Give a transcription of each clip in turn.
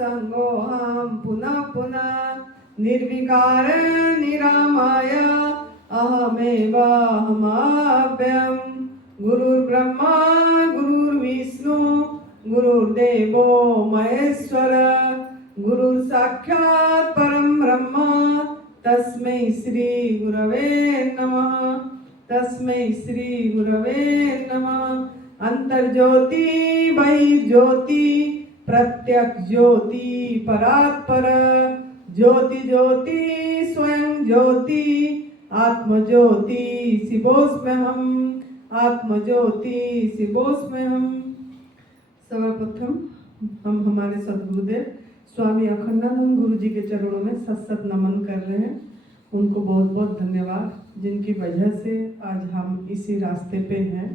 संगोऽहं पुनः पुनः निर्विकार निरामय अहमेवाहमव्ययम् गुरुर्ब्रह्मा गुरुर्विष्णु गुरुर्देवो महेश्वर गुरुर्साक्षात् परं ब्रह्म तस्मै श्री गुरवे नमः तस्मै श्री गुरवे नमः अंतर्ज्योति बहिर्ज्योति प्रत्यक्ष ज्योति परात्पर ज्योति ज्योति स्वयं ज्योति आत्मज्योति शिवोऽस्म्यहम् आत्मज्योति शिवोऽस्म्यहम्। सर्वप्रथम हम हमारे सद्गुरुदेव स्वामी अखंडानंद गुरु जी के चरणों में सत नमन कर रहे हैं। उनको बहुत बहुत धन्यवाद जिनकी वजह से आज हम इसी रास्ते पे हैं।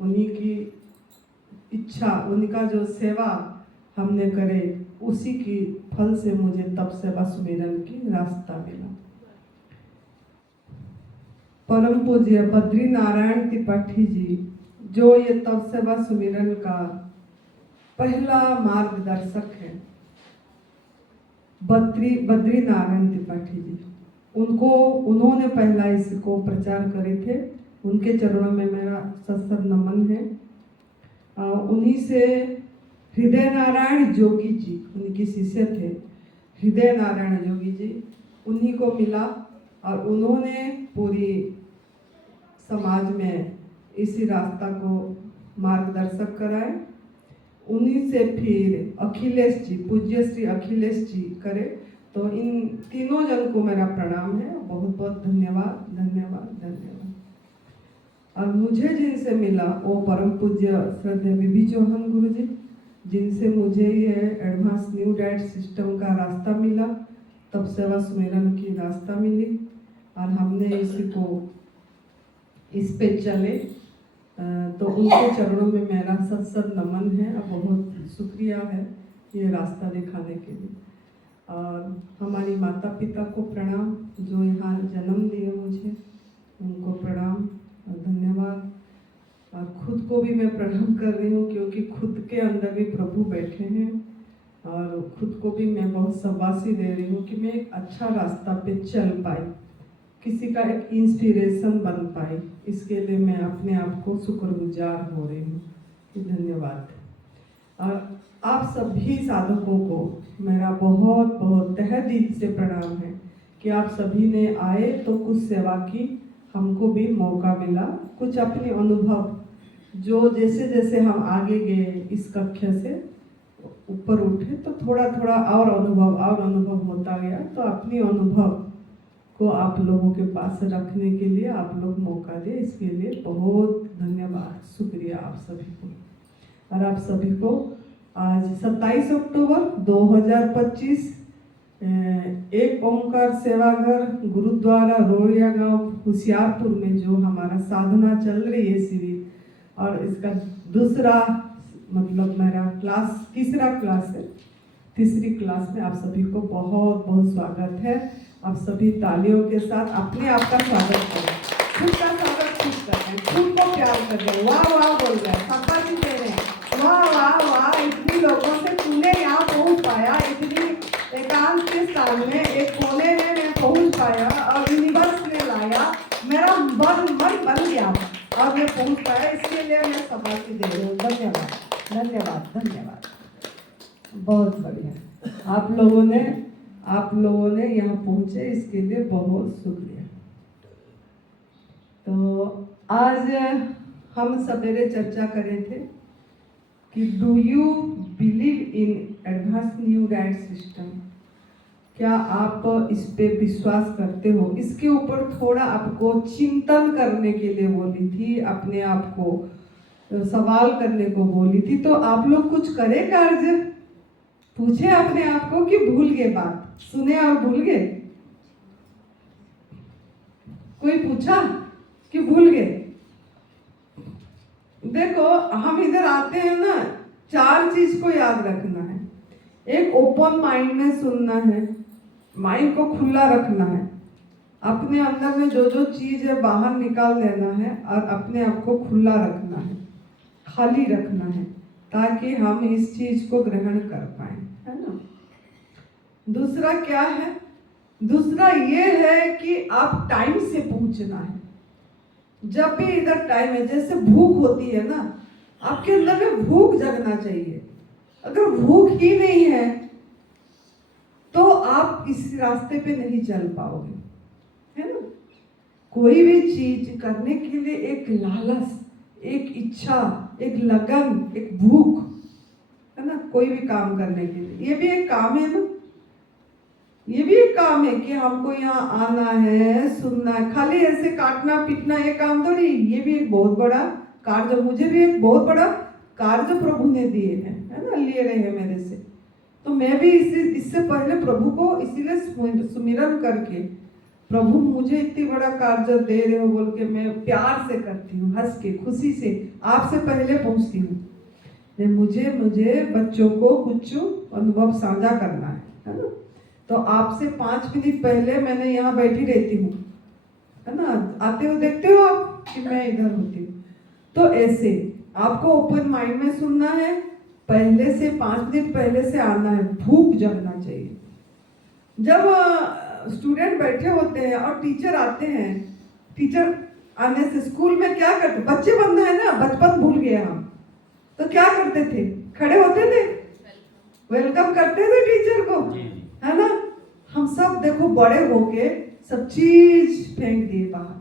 उन्हीं की इच्छा उनका जो सेवा हमने करे उसी की फल से मुझे तप सेवा सुमिरन की रास्ता मिला। परम पूज्य बद्री नारायण त्रिपाठी जी जो ये तप सेवा सुमिरन का पहला मार्गदर्शक है, बद्री नारायण त्रिपाठी जी उन्होंने पहला इसको प्रचार करे थे। उनके चरणों में मेरा सत नमन है। उन्हीं से हृदय नारायण जोगी जी उनकी शिष्य थे। हृदय नारायण जोगी जी उन्हीं को मिला और उन्होंने पूरी समाज में इसी रास्ता को मार्गदर्शक कराए। उन्हीं से फिर अखिलेश जी पूज्य श्री अखिलेश जी करे। तो इन तीनों जन को मेरा प्रणाम है। बहुत बहुत धन्यवाद धन्यवाद धन्यवाद। और मुझे जिनसे मिला वो परम पूज्य श्रद्धेय बीबी चौहान गुरु जी जिनसे मुझे ये एडवांस न्यू डाइट सिस्टम का रास्ता मिला, तप सेवा सुमिरन की रास्ता मिली और हमने इसको इस पे चले। तो उनके चरणों में मेरा सत नमन है और बहुत शुक्रिया है ये रास्ता दिखाने के लिए। और हमारी माता पिता को प्रणाम जो यहाँ जन्म दिए मुझे, उनको प्रणाम और धन्यवाद। और खुद को भी मैं प्रणाम कर रही हूँ क्योंकि खुद के अंदर भी प्रभु बैठे हैं और खुद को भी मैं बहुत शाबाशी दे रही हूँ कि मैं एक अच्छा रास्ता पे चल पाई, किसी का एक इंस्पिरेशन बन पाई। इसके लिए मैं अपने आप को शुक्रगुजार हो रही हूँ। धन्यवाद। और आप सभी साधकों को मेरा बहुत बहुत तहे दिल से प्रणाम है कि आप सभी ने आए तो कुछ सेवा की, हमको भी मौका मिला कुछ अपने अनुभव जो जैसे जैसे हम आगे गए इस कक्षा से ऊपर उठे तो थोड़ा थोड़ा और अनुभव होता गया। तो अपनी अनुभव को आप लोगों के पास रखने के लिए आप लोग मौका दे, इसके लिए बहुत धन्यवाद शुक्रिया आप सभी को। और आप सभी को आज 27 अक्टूबर 2025 एक ओंकार सेवाघर गुरुद्वारा रोड़िया गांव होशियारपुर में जो हमारा साधना चल रही है शिविर, और इसका दूसरा मतलब मेरा क्लास तीसरा क्लास है। तीसरी क्लास में आप सभी को बहुत बहुत स्वागत है। आप सभी तालियों के साथ अपने आप का स्वागत करें, खुद का स्वागत खुद करें, खुद को प्यार कर रहे, वाह वाह बोल रहे, शाबाशी दे रहे हैं, वाह वाह वाह। इतनी लोगों से तूने यहाँ पहुँच पाया, इतनी एकांत के स्थान में एक कोने में मैं पहुँच पाया और यूनिवर्स ने लाया, मेरा मन बन गया और मैं पहुँच पाया। इसके लिए मैं शाबाशी दे रही हूँ। धन्यवाद धन्यवाद धन्यवाद। बहुत बढ़िया आप लोगों ने यहाँ पहुँचे, इसके लिए बहुत शुक्रिया। तो आज हम सवेरे चर्चा करे थे कि do you believe in advance new diet system, क्या आप इस पे विश्वास करते हो। इसके ऊपर थोड़ा आपको चिंतन करने के लिए बोली थी, अपने आप को सवाल करने को बोली थी। तो आप लोग कुछ करें कार्य, पूछे अपने आप को कि भूल गए, बात सुने और भूल गए। कोई पूछा कि भूल गए। देखो हम इधर आते हैं ना, 4 चीज को याद रखना है। एक ओपन माइंड में सुनना है, माइंड को खुला रखना है, अपने अंदर में जो जो चीज है बाहर निकाल देना है और अपने आप को खुला रखना है, खाली रखना है ताकि हम इस चीज को ग्रहण कर पाए, है ना। दूसरा क्या है? दूसरा ये है कि आप टाइम से पहुंचना है। जब भी इधर टाइम है, जैसे भूख होती है ना, आपके अंदर में भूख जगना चाहिए। अगर भूख ही नहीं है तो आप इस रास्ते पे नहीं चल पाओगे, है ना। कोई भी चीज करने के लिए एक लालच, एक इच्छा, एक लगन, एक भूख, है ना। कोई भी काम करने के लिए, ये भी एक काम है ना, ये भी एक काम है कि हमको यहाँ आना है, सुनना है। खाली ऐसे काटना पीटना ये काम थोड़ी, ये भी एक बहुत बड़ा कार्य, मुझे भी एक बहुत बड़ा कार्य प्रभु ने दिए हैं, है ना, लिए रहे हैं मेरे से। तो मैं भी इससे पहले प्रभु को इसीलिए सुमिरन करके, प्रभु मुझे इतनी बड़ा कार्य दे रहे हो बोल के मैं प्यार से करती हूँ, हंस के खुशी से आपसे पहले पहुंचती हूँ। मुझे बच्चों को कुछ अनुभव साझा करना है ना। तो आपसे 5 मिनट पहले मैंने यहाँ बैठी रहती हूँ, है ना। आते हो देखते हो आप कि मैं इधर होती हूँ। तो ऐसे आपको ओपन माइंड में सुनना है, पहले से 5 मिनट पहले से आना है, भूख जगना चाहिए। जब स्टूडेंट बैठे होते हैं और टीचर आते हैं, टीचर आने से स्कूल में क्या करते, बच्चे बनना है ना, बचपन भूल गए हम। तो क्या करते थे? खड़े होते थे, वेलकम करते थे टीचर को, है ना। हम सब देखो बड़े होके सब चीज फेंक दिए बाहर,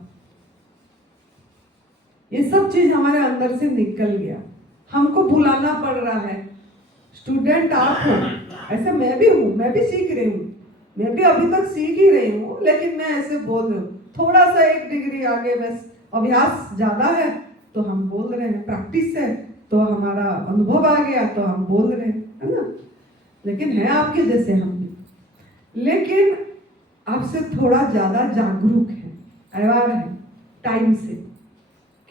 ये सब चीज हमारे अंदर से निकल गया, हमको भुलाना पड़ रहा है। स्टूडेंट आप हो, ऐसे मैं भी हूँ, मैं भी सीख रही हूँ, मैं भी अभी तक सीख ही रही हूँ, लेकिन मैं ऐसे बोल रही हूँ थोड़ा सा 1 डिग्री आगे, बस अभ्यास ज्यादा है तो हम बोल रहे हैं, प्रैक्टिस है तो हमारा अनुभव आ गया तो हम बोल रहे हैं, है ना। लेकिन है आपके जैसे हम भी, लेकिन आपसे थोड़ा ज्यादा जागरूक है, अवेयर है टाइम से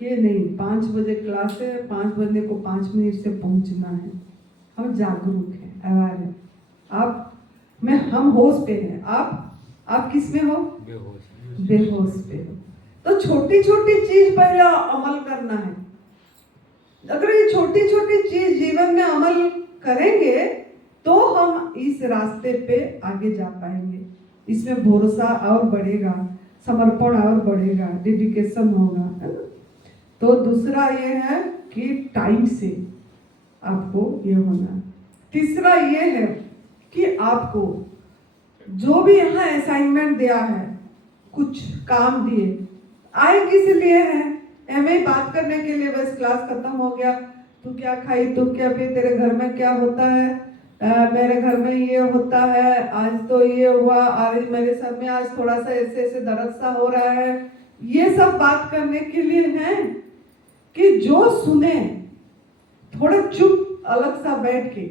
कि नहीं 5 बजे क्लास है, 5 बजने को 5 मिनट से पहुंचना है। हम जागरूक हैं, अवेयर है। आप में हम होश पे हैं, आप किस में हो? बेहोश पे हो। तो छोटी छोटी चीज पहले अमल करना है। अगर ये छोटी छोटी चीज जीवन में अमल करेंगे तो हम इस रास्ते पे आगे जा पाएंगे। इसमें भरोसा और बढ़ेगा, समर्पण और बढ़ेगा, डेडिकेशन होगा, है ना। तो दूसरा ये है कि टाइम से आपको ये होना। तीसरा ये है कि आपको जो भी यहाँ असाइनमेंट दिया है, कुछ काम दिए, आए किस लिए है? एमए बात करने के लिए, बस क्लास खत्म हो गया, तू क्या खाई, तू क्या पी, तेरे घर में क्या होता है, मेरे घर में ये होता है, आज तो ये हुआ, आज मेरे सर में आज थोड़ा सा ऐसे ऐसे दर्द सा हो रहा है। ये सब बात करने के लिए है कि जो सुने थोड़ा चुप अलग सा बैठ के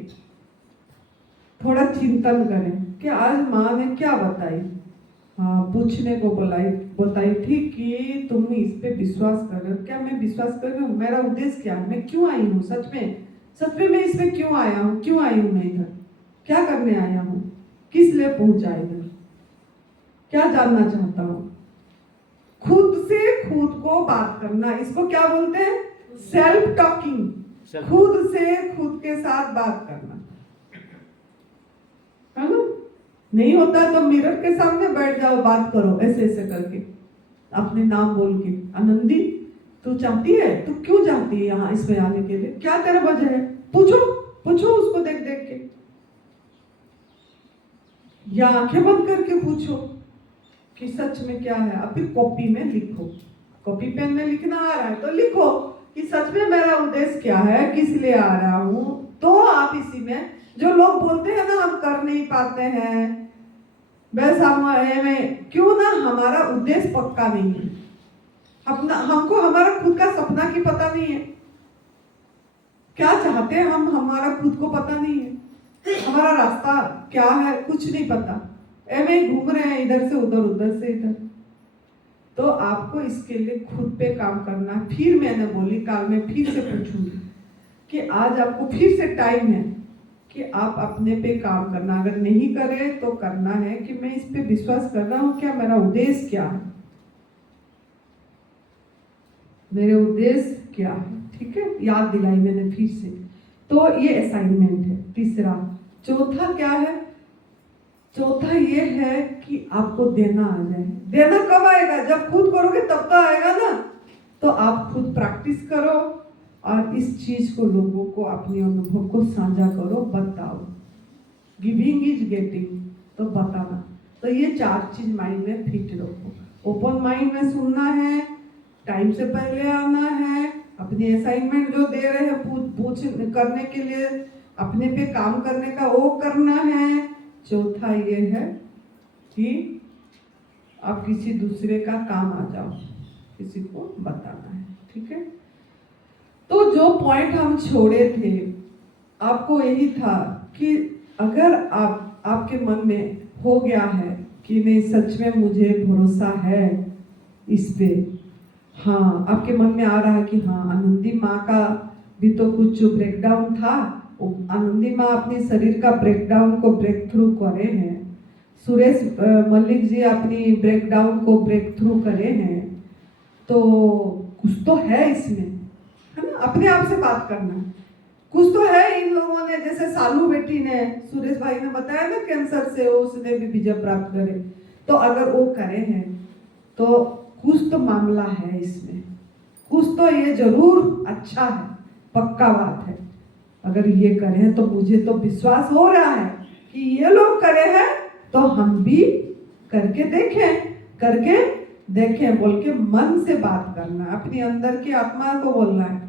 थोड़ा चिंतन करें कि आज माँ ने क्या बताई, हाँ पूछने को बताई थी कि तुम इस पे विश्वास कर रहे हो क्या? मैं विश्वास कर रही हूँ, मेरा उद्देश्य क्या है, मैं क्यों आई हूँ, सच में मैं इसमें क्यों आया हूँ, क्यों आई हूँ मैं इधर, क्या करने आया हूँ, किस लिए पहुंचा इधर, क्या जानना चाहता हूँ। खुद से खुद को बात करना, इसको क्या बोलते हैं? Self talking. खुद से खुद के साथ बात करना, है ना। नहीं होता तो मिरर के सामने बैठ जाओ, बात करो ऐसे ऐसे करके, अपने नाम बोल के, आनंदी तू चाहती है, तू क्यों चाहती है यहाँ इसमें आने के लिए, क्या तेरा वजह है, पूछो उसको देख देख के, या आंखें बंद करके पूछो कि सच में क्या है। अब फिर कॉपी में लिखो, कॉपी पेन में लिखना आ रहा है तो लिखो कि सच में मेरा उद्देश्य क्या है, किस लिए आ रहा हूँ। तो आप इसी में, जो लोग बोलते हैं ना हम कर नहीं पाते हैं, बस में क्यों ना, हमारा उद्देश्य पक्का नहीं है, अपना हमको हमारा खुद का सपना की पता नहीं है, क्या चाहते हैं हम, हमारा खुद को पता नहीं है, हमारा रास्ता क्या है कुछ नहीं पता, एवं घूम रहे हैं इधर से उधर, उधर से इधर। तो आपको इसके लिए खुद पे काम करना। फिर मैंने बोली, काल में फिर से पूछूंगी कि आज आपको फिर से टाइम है कि आप अपने पे काम करना। अगर नहीं करे तो करना है कि मैं इस पे विश्वास कर रहा हूँ, क्या मेरा उद्देश्य क्या है, मेरे उद्देश्य क्या है। ठीक है, याद दिलाई मैंने फिर से। तो ये असाइनमेंट है तीसरा। चौथा क्या है? चौथा ये है कि आपको देना आ जाए। देना कब आएगा? जब खुद करोगे तब तो आएगा ना। तो आप खुद प्रैक्टिस करो और इस चीज को लोगों को, अपने अनुभव को साझा करो, बताओ। गिविंग इज गेटिंग, तो बताना। तो ये 4 चीज माइंड में फिट रखो। ओपन माइंड में सुनना है, टाइम से पहले आना है, अपनी असाइनमेंट जो दे रहे हैं पूछ करने के लिए, अपने पे काम करने का वो करना है। चौथा ये है कि आप किसी दूसरे का काम आ जाओ, किसी को बताना है। ठीक है, तो जो पॉइंट हम छोड़े थे, आपको यही था कि अगर आपके मन में हो गया है कि नहीं सच में मुझे भरोसा है इस पे, हाँ आपके मन में आ रहा है कि हाँ आनंदी माँ का भी तो कुछ ब्रेकडाउन था, आनंदी माँ अपने शरीर का ब्रेकडाउन को ब्रेक थ्रू करे हैं, सुरेश मलिक जी अपनी ब्रेकडाउन को ब्रेक थ्रू करे हैं, तो कुछ तो है इसमें, है ना। अपने आप से बात करना है, कुछ तो है इन लोगों ने। जैसे सालू बेटी ने, सुरेश भाई ने बताया ना कैंसर से उसने भी विजय प्राप्त करे, तो अगर वो करे हैं तो कुछ तो मामला है इसमें, कुछ तो ये जरूर अच्छा है, पक्का बात है। अगर ये करें तो मुझे तो विश्वास हो रहा है कि ये लोग करे हैं तो हम भी करके देखें बोल के मन से बात करना, अपने अंदर की आत्मा को बोलना है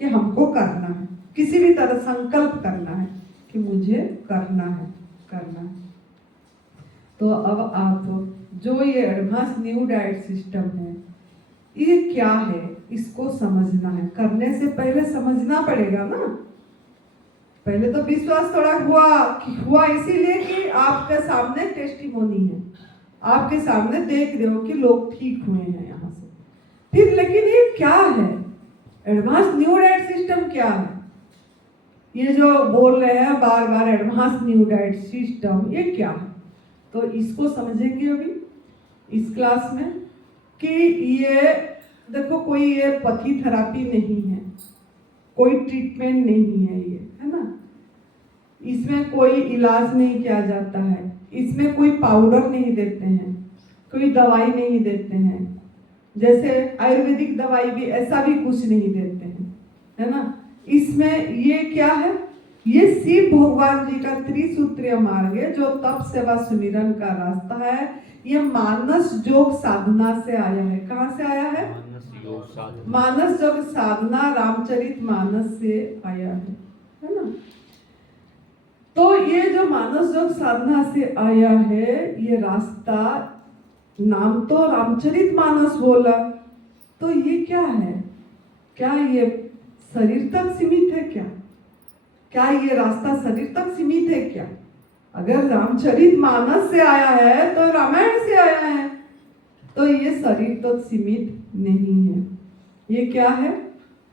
कि हमको करना है, किसी भी तरह संकल्प करना है कि मुझे करना है। तो अब आप जो ये एडवांस न्यू डाइट सिस्टम है, ये क्या है इसको समझना है। करने से पहले समझना पड़ेगा ना। पहले तो विश्वास थोड़ा हुआ इसीलिए कि आपके सामने टेस्टिमोनी है, आपके सामने देख रहे हो कि लोग ठीक हुए हैं यहाँ से। फिर लेकिन ये क्या है, एडवांस न्यू डाइट सिस्टम क्या है? ये जो बोल रहे हैं बार बार एडवांस न्यू डाइट सिस्टम, ये क्या है? तो इसको समझेंगे अभी इस क्लास में कि ये देखो, कोई ये पथी थेरापी नहीं है, कोई ट्रीटमेंट नहीं है, ये है ना। इसमें कोई इलाज नहीं किया जाता है, इसमें कोई पाउडर नहीं देते हैं, कोई दवाई नहीं देते हैं, जैसे आयुर्वेदिक दवाई भी ऐसा भी कुछ नहीं देते हैं, है ना। इसमें ये क्या है, ये शिव भगवान जी का त्रिसूत्रीय मार्ग है, जो तप सेवा सुमिरन का रास्ता है। ये मानस योग साधना से आया है। कहाँ से आया है? मानस योग साधना रामचरित मानस से आया है ना। तो ये जो मानस योग साधना से आया है, ये रास्ता, नाम तो रामचरित मानस बोला, तो ये क्या है? क्या ये शरीर तक सीमित है क्या ये रास्ता शरीर तक सीमित है क्या? अगर रामचरित मानस से आया है तो रामायण से आया है, तो ये शरीर तक सीमित नहीं है। ये क्या है?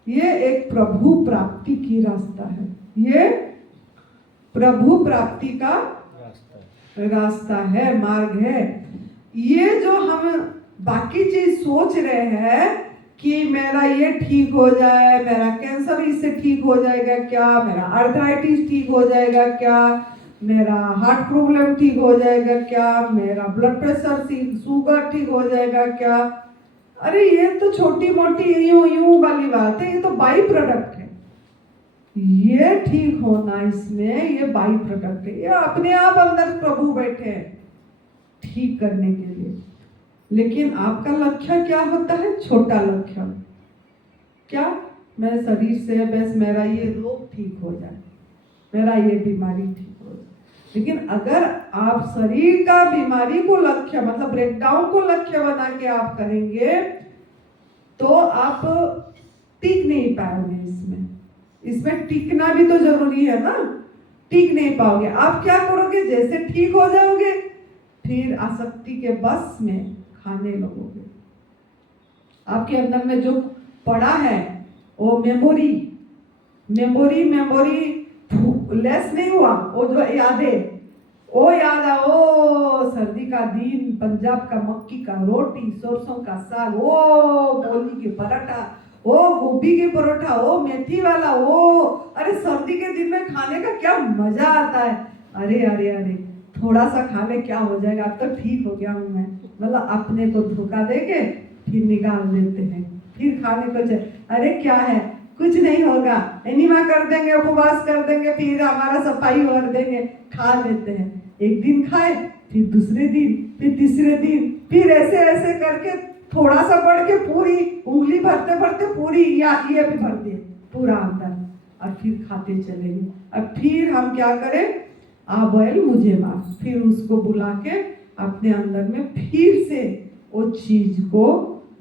ये एक प्रभु प्राप्ति की रास्ता है, ये प्रभु प्राप्ति का रास्ता है, मार्ग है। ये जो हम बाकी चीज सोच रहे हैं कि मेरा ये ठीक हो जाए, मेरा कैंसर इससे ठीक हो जाएगा क्या, मेरा आर्थराइटिस ठीक हो जाएगा क्या, मेरा हार्ट प्रॉब्लम ठीक हो जाएगा क्या, मेरा ब्लड प्रेशर शुगर ठीक हो जाएगा क्या, अरे ये तो छोटी मोटी यूं वाली बात है, ये तो बाई प्रोडक्ट है। ये ठीक होना इसमें ये बाई प्रोडक्ट है, ये अपने आप अंदर प्रभु बैठे हैं ठीक करने के लिए। लेकिन आपका लक्ष्य क्या होता है? छोटा लक्ष्य, क्या मैं शरीर से बस मेरा ये रोग ठीक हो जाए, मेरा ये बीमारी ठीक हो जाए। लेकिन अगर आप शरीर का बीमारी को लक्ष्य, मतलब ब्रेकडाउन को लक्ष्य बना के आप करेंगे तो आप टिक नहीं पाओगे। इसमें टिकना भी तो जरूरी है ना, टिक नहीं पाओगे। आप क्या करोगे? जैसे ठीक हो जाओगे फिर आसक्ति के बस में खाने लगोगे। आपके अंदर में जो पड़ा है वो मेमोरी लेस नहीं हुआ, वो जो यादें, वो याद है, वो सर्दी का दिन, पंजाब का मक्की का रोटी, सरसों का साग, वो बोली की पराठा, वो गोभी के परोठा, वो मेथी वाला, वो अरे सर्दी के दिन में खाने का क्या मजा आता है। अरे अरे अरे, थोड़ा सा खा ले क्या हो जाएगा, अब तो ठीक हो गया हूँ मैं, मतलब अपने को धोखा देके फिर निकाल देते हैं, फिर खाने को जाए, अरे क्या है कुछ नहीं होगा, एनीमा कर देंगे, उपवास कर देंगे, फिर हमारा सफाई कर देंगे, खा लेते हैं। एक दिन खाए, फिर दूसरे दिन, फिर तीसरे दिन, फिर ऐसे ऐसे करके थोड़ा सा बढ़ के पूरी उंगली भरते भरते पूरी या ये भी भर दिए पूरा अंदर, और फिर खाते चलेंगे। अब फिर हम क्या करें, आ बैल मुझे मार, फिर उसको बुला के अपने अंदर में फिर से वो चीज को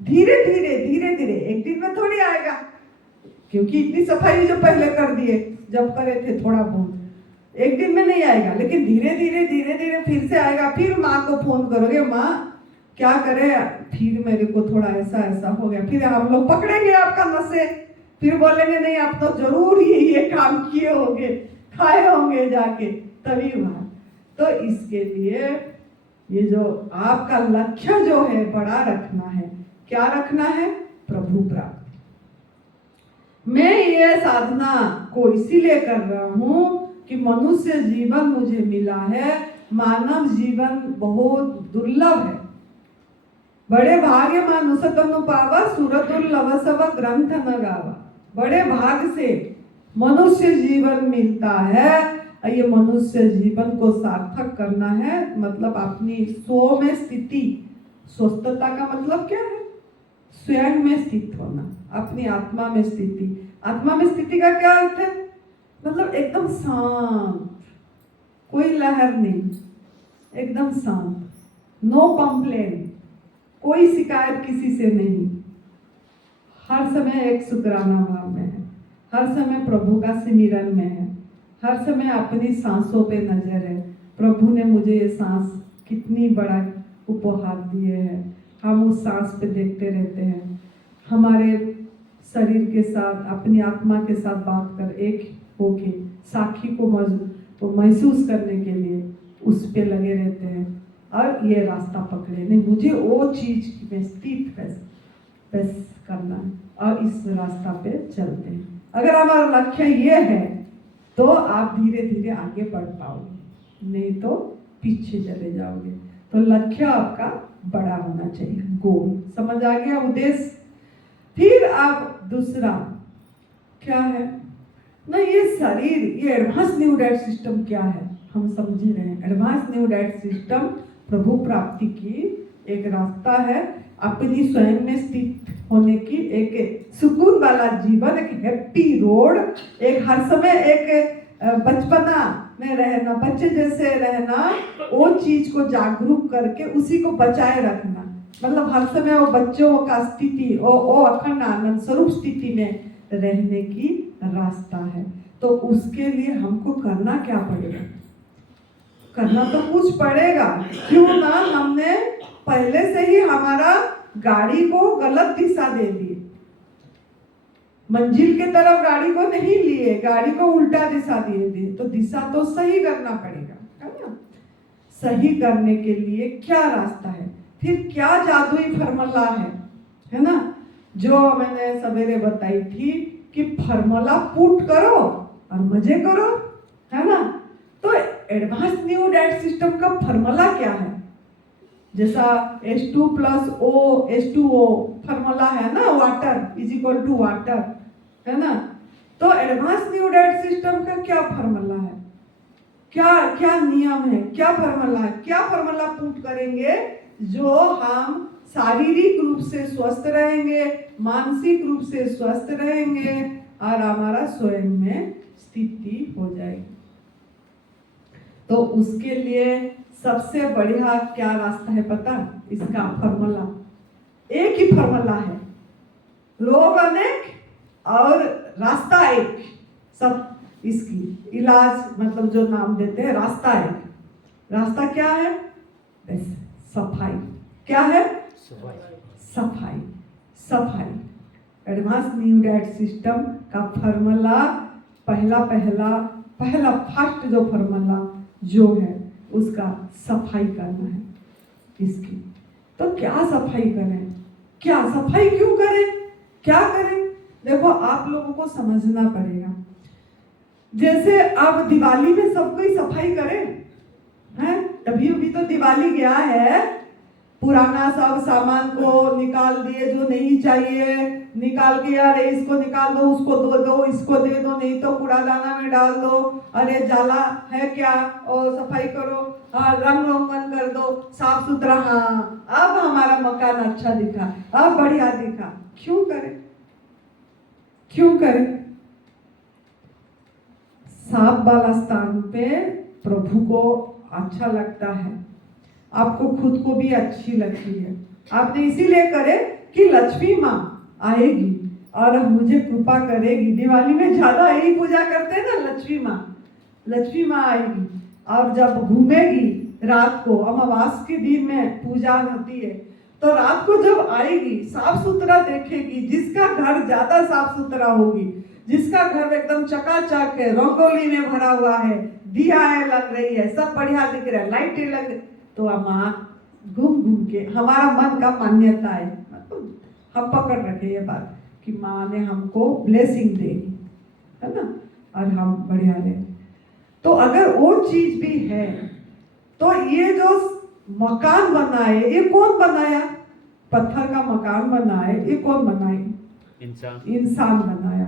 धीरे धीरे धीरे धीरे, एक दिन में थोड़ी आएगा, क्योंकि इतनी सफाई जो पहले कर दिए जब करे थे थोड़ा बहुत, एक दिन में नहीं आएगा, लेकिन धीरे धीरे धीरे धीरे फिर से आएगा। फिर माँ को फोन करोगे, माँ क्या करे, फिर मेरे को थोड़ा ऐसा ऐसा हो गया, फिर हम लोग पकड़ेंगे आपका नशे, फिर बोलेंगे नहीं आप तो जरूर ये काम किए होंगे, खाए होंगे जाके, तभी वहां। तो इसके लिए ये जो आपका लक्ष्य जो है बड़ा रखना है, क्या रखना है, प्रभु प्राप्ति। मैं ये साधना को इसीलिए कर रहा हूँ कि मनुष्य जीवन मुझे मिला है, मानव जीवन बहुत दुर्लभ है, बड़े भाग्य मानुष तनु पावा, सुरदुर्लभ सब ग्रंथ न गावा। बड़े भाग से मनुष्य जीवन मिलता है, ये मनुष्य जीवन को सार्थक करना है, मतलब अपनी स्व में स्थिति, स्वस्थता का मतलब क्या है, स्वयं में स्थित होना, अपनी आत्मा में स्थिति। आत्मा में स्थिति का क्या अर्थ है, मतलब एकदम शांत, कोई लहर नहीं, एकदम शांत, नो कंप्लेन, कोई शिकायत किसी से नहीं, हर समय एक शुक्राना भाव में है, हर समय प्रभु का सिमरन में है, हर समय अपनी सांसों पे नजर है, प्रभु ने मुझे ये सांस कितनी बड़ा उपहार दिए हैं, हम उस सांस पे देखते रहते हैं, हमारे शरीर के साथ अपनी आत्मा के साथ बात कर एक होके साक्षी को महसूस करने के लिए उस पे लगे रहते हैं, और ये रास्ता पकड़े नहीं, मुझे वो चीज में स्थित बस करना है, और इस रास्ता पे चलते हैं। अगर हमारा लक्ष्य ये है तो आप धीरे धीरे आगे बढ़ पाओगे, नहीं तो पीछे चले जाओगे। तो लक्ष्य आपका बड़ा होना चाहिए, गोल समझ आ गया, उद्देश्य। फिर आप दूसरा क्या है ना, ये शरीर, ये एडवांस न्यू डाइट सिस्टम क्या है, हम समझ रहे हैं। एडवांस न्यू डाइट सिस्टम प्रभु प्राप्ति की एक रास्ता है, अपनी स्वयं में स्थित होने की, एक सुकून वाला जीवन, एक हैप्पी रोड, एक हर समय एक बचपना में रहना, बच्चे जैसे रहना, वो चीज को जागरूक करके उसी को बचाए रखना, मतलब हर समय वो बच्चों का स्थिति, वो अखंड आनंद स्वरूप स्थिति में रहने की रास्ता है। तो उसके लिए हमको करना क्या पड़ेगा, करना तो कुछ पड़ेगा, क्यों ना हमने पहले से ही हमारा गाड़ी को गलत दिशा दे दी, मंजिल के तरफ गाड़ी को नहीं लिए, गाड़ी को उल्टा दिशा दिए दी, तो दिशा तो सही करना पड़ेगा, है ना। सही करने के लिए क्या रास्ता है, फिर क्या जादुई फॉर्मूला है ना, जो मैंने सवेरे बताई थी कि फॉर्मूला पुट करो और मजे करो, है ना। तो एडवांस न्यू डाइट सिस्टम का फॉर्मूला क्या है, जैसा H2+O फॉर्मूला है ना, water is equal to water, है ना। तो एडवांस न्यू डाइट सिस्टम का क्या फॉर्मूला है, क्या क्या नियम है, क्या फॉर्मूला है, क्या फॉर्मूला पुट करेंगे जो हम शारीरिक रूप से स्वस्थ रहेंगे, मानसिक रूप से स्वस्थ रहेंगे, और हमारा स्वयं में स्थिति हो जाएगी। तो उसके लिए सबसे बढ़िया क्या रास्ता है पता, इसका फॉर्मूला एक ही फॉर्मूला है, लोग अनेक और रास्ता एक, सब इसकी इलाज मतलब जो नाम देते हैं रास्ता एक। रास्ता क्या है, बस सफाई, क्या है, सफाई, सफाई। एडवांस न्यू डाइट सिस्टम का फॉर्मूला पहला फर्स्ट जो फॉर्मूला जो है उसका सफाई करना है इसकी। तो क्या सफाई करें, क्या सफाई क्यों करें, क्या करें, देखो आप लोगों को समझना पड़ेगा। जैसे अब दिवाली में सब कोई सफाई करे हैं, अभी तो दिवाली गया है, पुराना सब सामान को निकाल दिए, जो नहीं चाहिए निकाल के, अरे इसको निकाल दो, उसको दो, इसको दे दो, नहीं तो कूड़ादाना में डाल दो, अरे जाला है क्या, और सफाई करो, हाँ रंग रोगन कर दो, साफ सुथरा, हाँ अब हमारा मकान अच्छा दिखा, अब बढ़िया दिखा। क्यों करें, क्यों करें? साफ वाला स्थान पे प्रभु को अच्छा लगता है, आपको खुद को भी अच्छी लगती है। आपने इसीलिए करे कि लक्ष्मी माँ आएगी और मुझे कृपा करेगी। दिवाली में ज्यादा यही पूजा करते हैं ना, लक्ष्मी माँ आएगी और जब घूमेगी रात को, अमावास के दिन में पूजा होती है, तो रात को जब आएगी साफ सुथरा देखेगी। जिसका घर ज्यादा साफ सुथरा होगी, जिसका घर एकदम चकाचक है, रंगोली में भरा हुआ है, दियाएं लग रही है, सब बढ़िया दिख रहा है, लाइटें लग रही, तो माँ घूम घूम के, हमारा मन का मान्यता है, हम पकड़ रखे ये बात कि माँ ने हमको ब्लेसिंग देगी, है ना, और हम बढ़िया रहे। तो अगर वो चीज भी है, तो ये जो मकान बनाए, ये कौन बनाया? पत्थर का मकान बनाए, ये कौन बनाए? इंसान बनाया।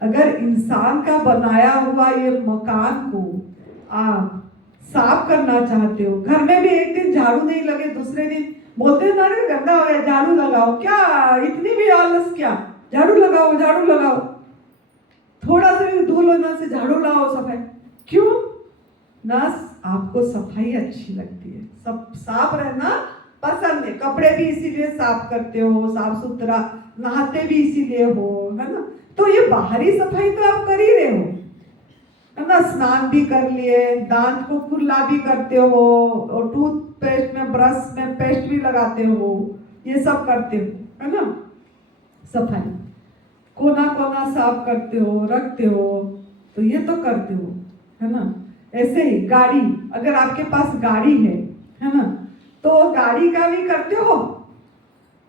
अगर इंसान का बनाया हुआ ये मकान को आप साफ करना चाहते हो, घर में भी एक दिन झाड़ू नहीं लगे, दूसरे दिन बोलते हैं ना, अरे गंदा हो गया, झाड़ू लगाओ। क्या इतनी भी आलस, क्या झाड़ू लगाओ, झाड़ू लगाओ, थोड़ा सा भी धूल होना से झाड़ू लगाओ, सफाई क्यों ना? आपको सफाई अच्छी लगती है, सब साफ रहना पसंद है, कपड़े भी इसीलिए साफ करते हो, साफ सुथरा, नहाते भी इसीलिए हो, है ना। तो ये बाहरी सफाई तो आप कर ही रहे हो, है ना, स्नान भी कर लिए, दांत को कुल्ला भी करते हो, और टूथपेस्ट में, ब्रश में पेस्ट भी लगाते हो, ये सब करते हो, है ना। सफाई कोना कोना साफ करते हो, रखते हो, तो ये तो करते हो, है ना। ऐसे ही गाड़ी, अगर आपके पास गाड़ी है ना, तो गाड़ी का भी करते हो,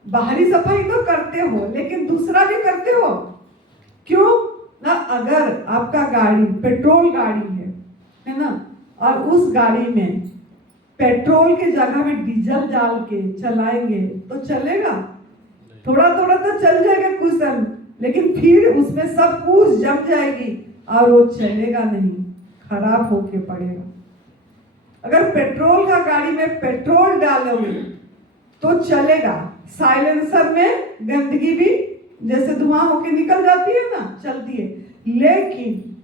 बाहरी सफाई तो करते हो, लेकिन दूसरा भी करते हो। क्यों ना? अगर आपका गाड़ी पेट्रोल गाड़ी है ना, और उस गाड़ी में पेट्रोल के जगह में डीजल डाल के चलाएंगे तो चलेगा? थोड़ा थोड़ा तो चल जाएगा कुछ टाइम, लेकिन फिर उसमें सब कुछ जम जाएगी और वो चलेगा नहीं, खराब होके पड़ेगा। अगर पेट्रोल का गाड़ी में पेट्रोल डालोगे तो चलेगा, साइलेंसर में गंदगी भी जैसे धुआं होके निकल जाती है ना, चलती है, लेकिन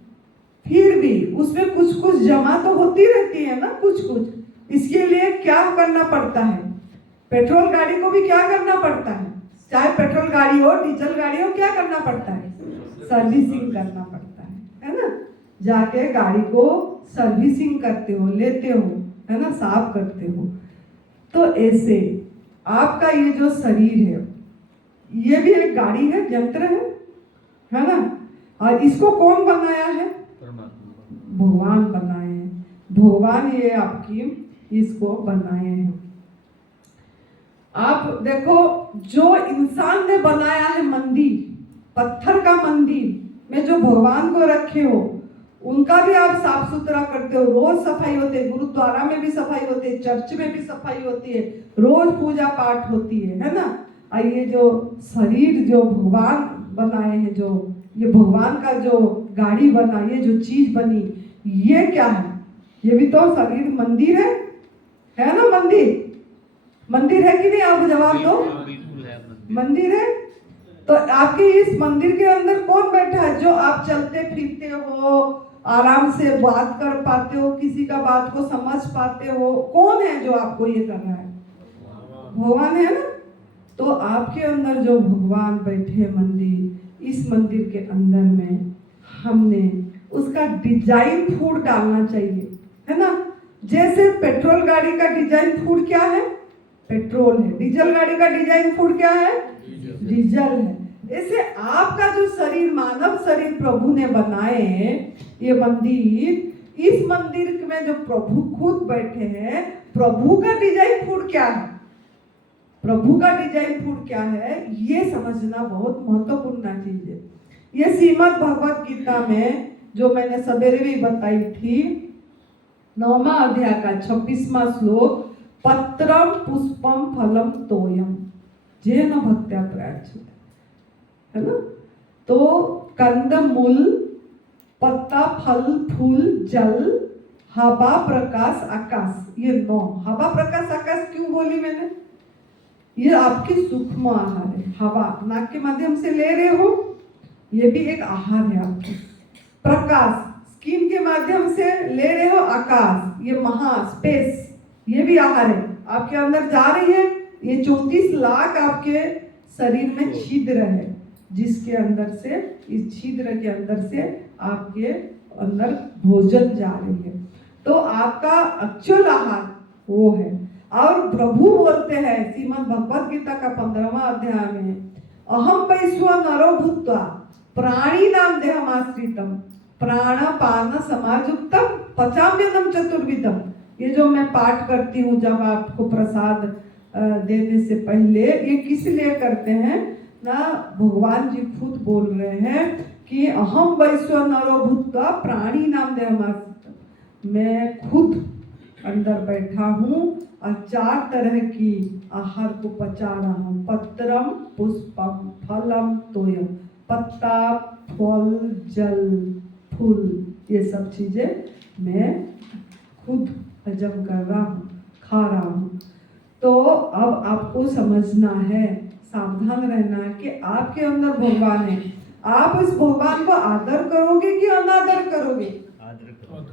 फिर भी उसमें कुछ कुछ जमा तो होती रहती है ना, कुछ। इसके लिए क्या करना पड़ता है? पेट्रोल गाड़ी को भी क्या करना पड़ता है? चाहे पेट्रोल गाड़ी हो, डीजल गाड़ी हो, क्या करना पड़ता है? सर्विसिंग करना पड़ता है ना। जाके गाड़ी को सर्विसिंग करते हो, लेते हो, है ना, साफ करते हो। तो ऐसे आपका ये जो शरीर है, ये भी एक गाड़ी है, यंत्र है ना। और इसको कौन बनाया है? भगवान बनाए हैं, भगवान ये आपकी इसको बनाए हैं। आप देखो, जो इंसान ने बनाया है मंदिर, पत्थर का मंदिर में जो भगवान को रखे हो, उनका भी आप साफ सुथरा करते हो, रोज सफाई होती है, गुरुद्वारा में भी सफाई होती है, चर्च में भी सफाई होती है, रोज पूजा पाठ होती है ना। और ये जो शरीर जो भगवान बनाए हैं, जो ये भगवान का जो गाड़ी बना, ये जो चीज बनी, ये क्या है? ये भी तो शरीर मंदिर है ना। मंदिर है कि नहीं? आप जवाब दो। मंदिर है। तो आपके इस मंदिर के अंदर कौन बैठा है? जो आप चलते फिरते हो, आराम से बात कर पाते हो, किसी का बात को समझ पाते हो, कौन है जो आपको ये कर रहा है? भगवान है ना। तो आपके अंदर जो भगवान बैठे मंदिर, इस मंदिर के अंदर में हमने उसका डिजाइन फूड डालना चाहिए, है ना। जैसे पेट्रोल गाड़ी का डिजाइन फूड क्या है? पेट्रोल है। डीजल गाड़ी का डिजाइन फूड क्या है? डीजल है। ऐसे आपका जो शरीर, मानव शरीर प्रभु ने बनाए हैं, ये मंदिर, इस मंदिर में जो प्रभु खुद बैठे हैं, प्रभु का डिजाइन फूड क्या है? प्रभु का डिजाइन फूड क्या है, ये समझना बहुत महत्वपूर्ण चीज है। ये श्रीमद् भगवत गीता में जो मैंने सवेरे भी बताई थी, 9वां अध्याय का 26वां श्लोक, पत्रम पुष्पम फलम तोयम जेन भक्त्या प्रयाच्यते, है ना। तो कंद मूल, पत्ता, फल, फूल, जल, हवा, प्रकाश, आकाश, ये 9। हवा, प्रकाश, आकाश क्यों बोली मैंने? ये आपकी सूक्ष्म आहार है। हवा नाक के माध्यम से ले रहे हो, ये भी एक आहार है आपकी। प्रकाश स्किन के माध्यम से ले रहे हो, आकाश, ये स्पेस, ये भी आहार है, आपके अंदर जा रही है। ये 34 लाख आपके शरीर में छिद्र है, जिसके अंदर से, इस छिद्र के अंदर से आपके अंदर भोजन जा रही है। तो आपका एक्चुअल आहार वो है। और प्रभु बोलते हैं श्रीमद् भगवद गीता का 15वां अध्याय में, अहम वैश्व नरो भूत्वा प्राणी नाम देहमाश्रितम प्राणपान समायुक्तम पचाम्यन्नम चतुर्विधम। ये जो मैं पाठ करती हूँ जब आपको प्रसाद देने से पहले, ये किस लिए करते हैं ना, भगवान जी खुद बोल रहे हैं कि अहम वैश्व नरो भूत्वा प्राणी नाम देहमाश्रितम, मैं खुद अंदर बैठा हूँ और 4 तरह की आहार को पचा रहा हूँ। पत्रम पुष्पम फलम तोयम, पत्ता, फल, जल, फूल, ये सब चीजें मैं खुद हजम कर रहा हूँ, खा रहा हूँ। तो अब आपको समझना है, सावधान रहना है कि आपके अंदर भगवान है। आप इस भगवान को आदर करोगे कि अनादर करोगे?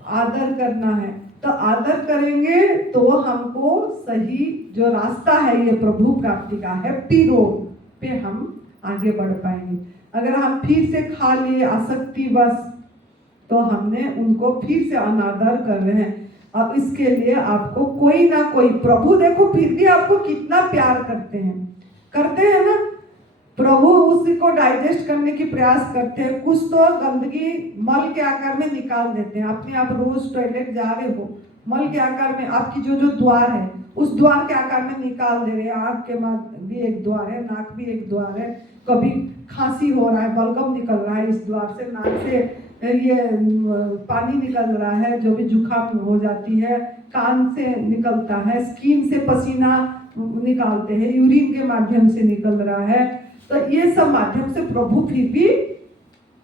आदर करना है। तो आदर करेंगे तो हमको सही जो रास्ता है ये प्रभु प्राप्ति का हैप्पी रोड पे हम आगे बढ़ पाएंगे। अगर हम फिर से खा लिए आसक्ति बस, तो हमने उनको फिर से अनादर कर रहे हैं। अब इसके लिए आपको कोई ना कोई, प्रभु देखो फिर भी आपको कितना प्यार करते हैं ना। प्रभु उसी को डाइजेस्ट करने की प्रयास करते हैं। कुछ तो गंदगी मल के आकार में निकाल देते हैं। अपने आप रोज टॉयलेट जा रहे हो, मल के आकार में आपकी जो द्वार है उस द्वार के आकार में निकाल दे रहे हैं। आँख के माध्यम भी एक द्वार है, नाक भी एक द्वार है। कभी खांसी हो रहा है, बलगम निकल रहा है इस द्वार से, नाक से ये पानी निकल रहा है, जो भी जुकाम हो जाती है, कान से निकलता है, स्किन से पसीना निकालते हैं, यूरिन के माध्यम से निकल रहा है। तो ये सब माध्यम से प्रभु फिर भी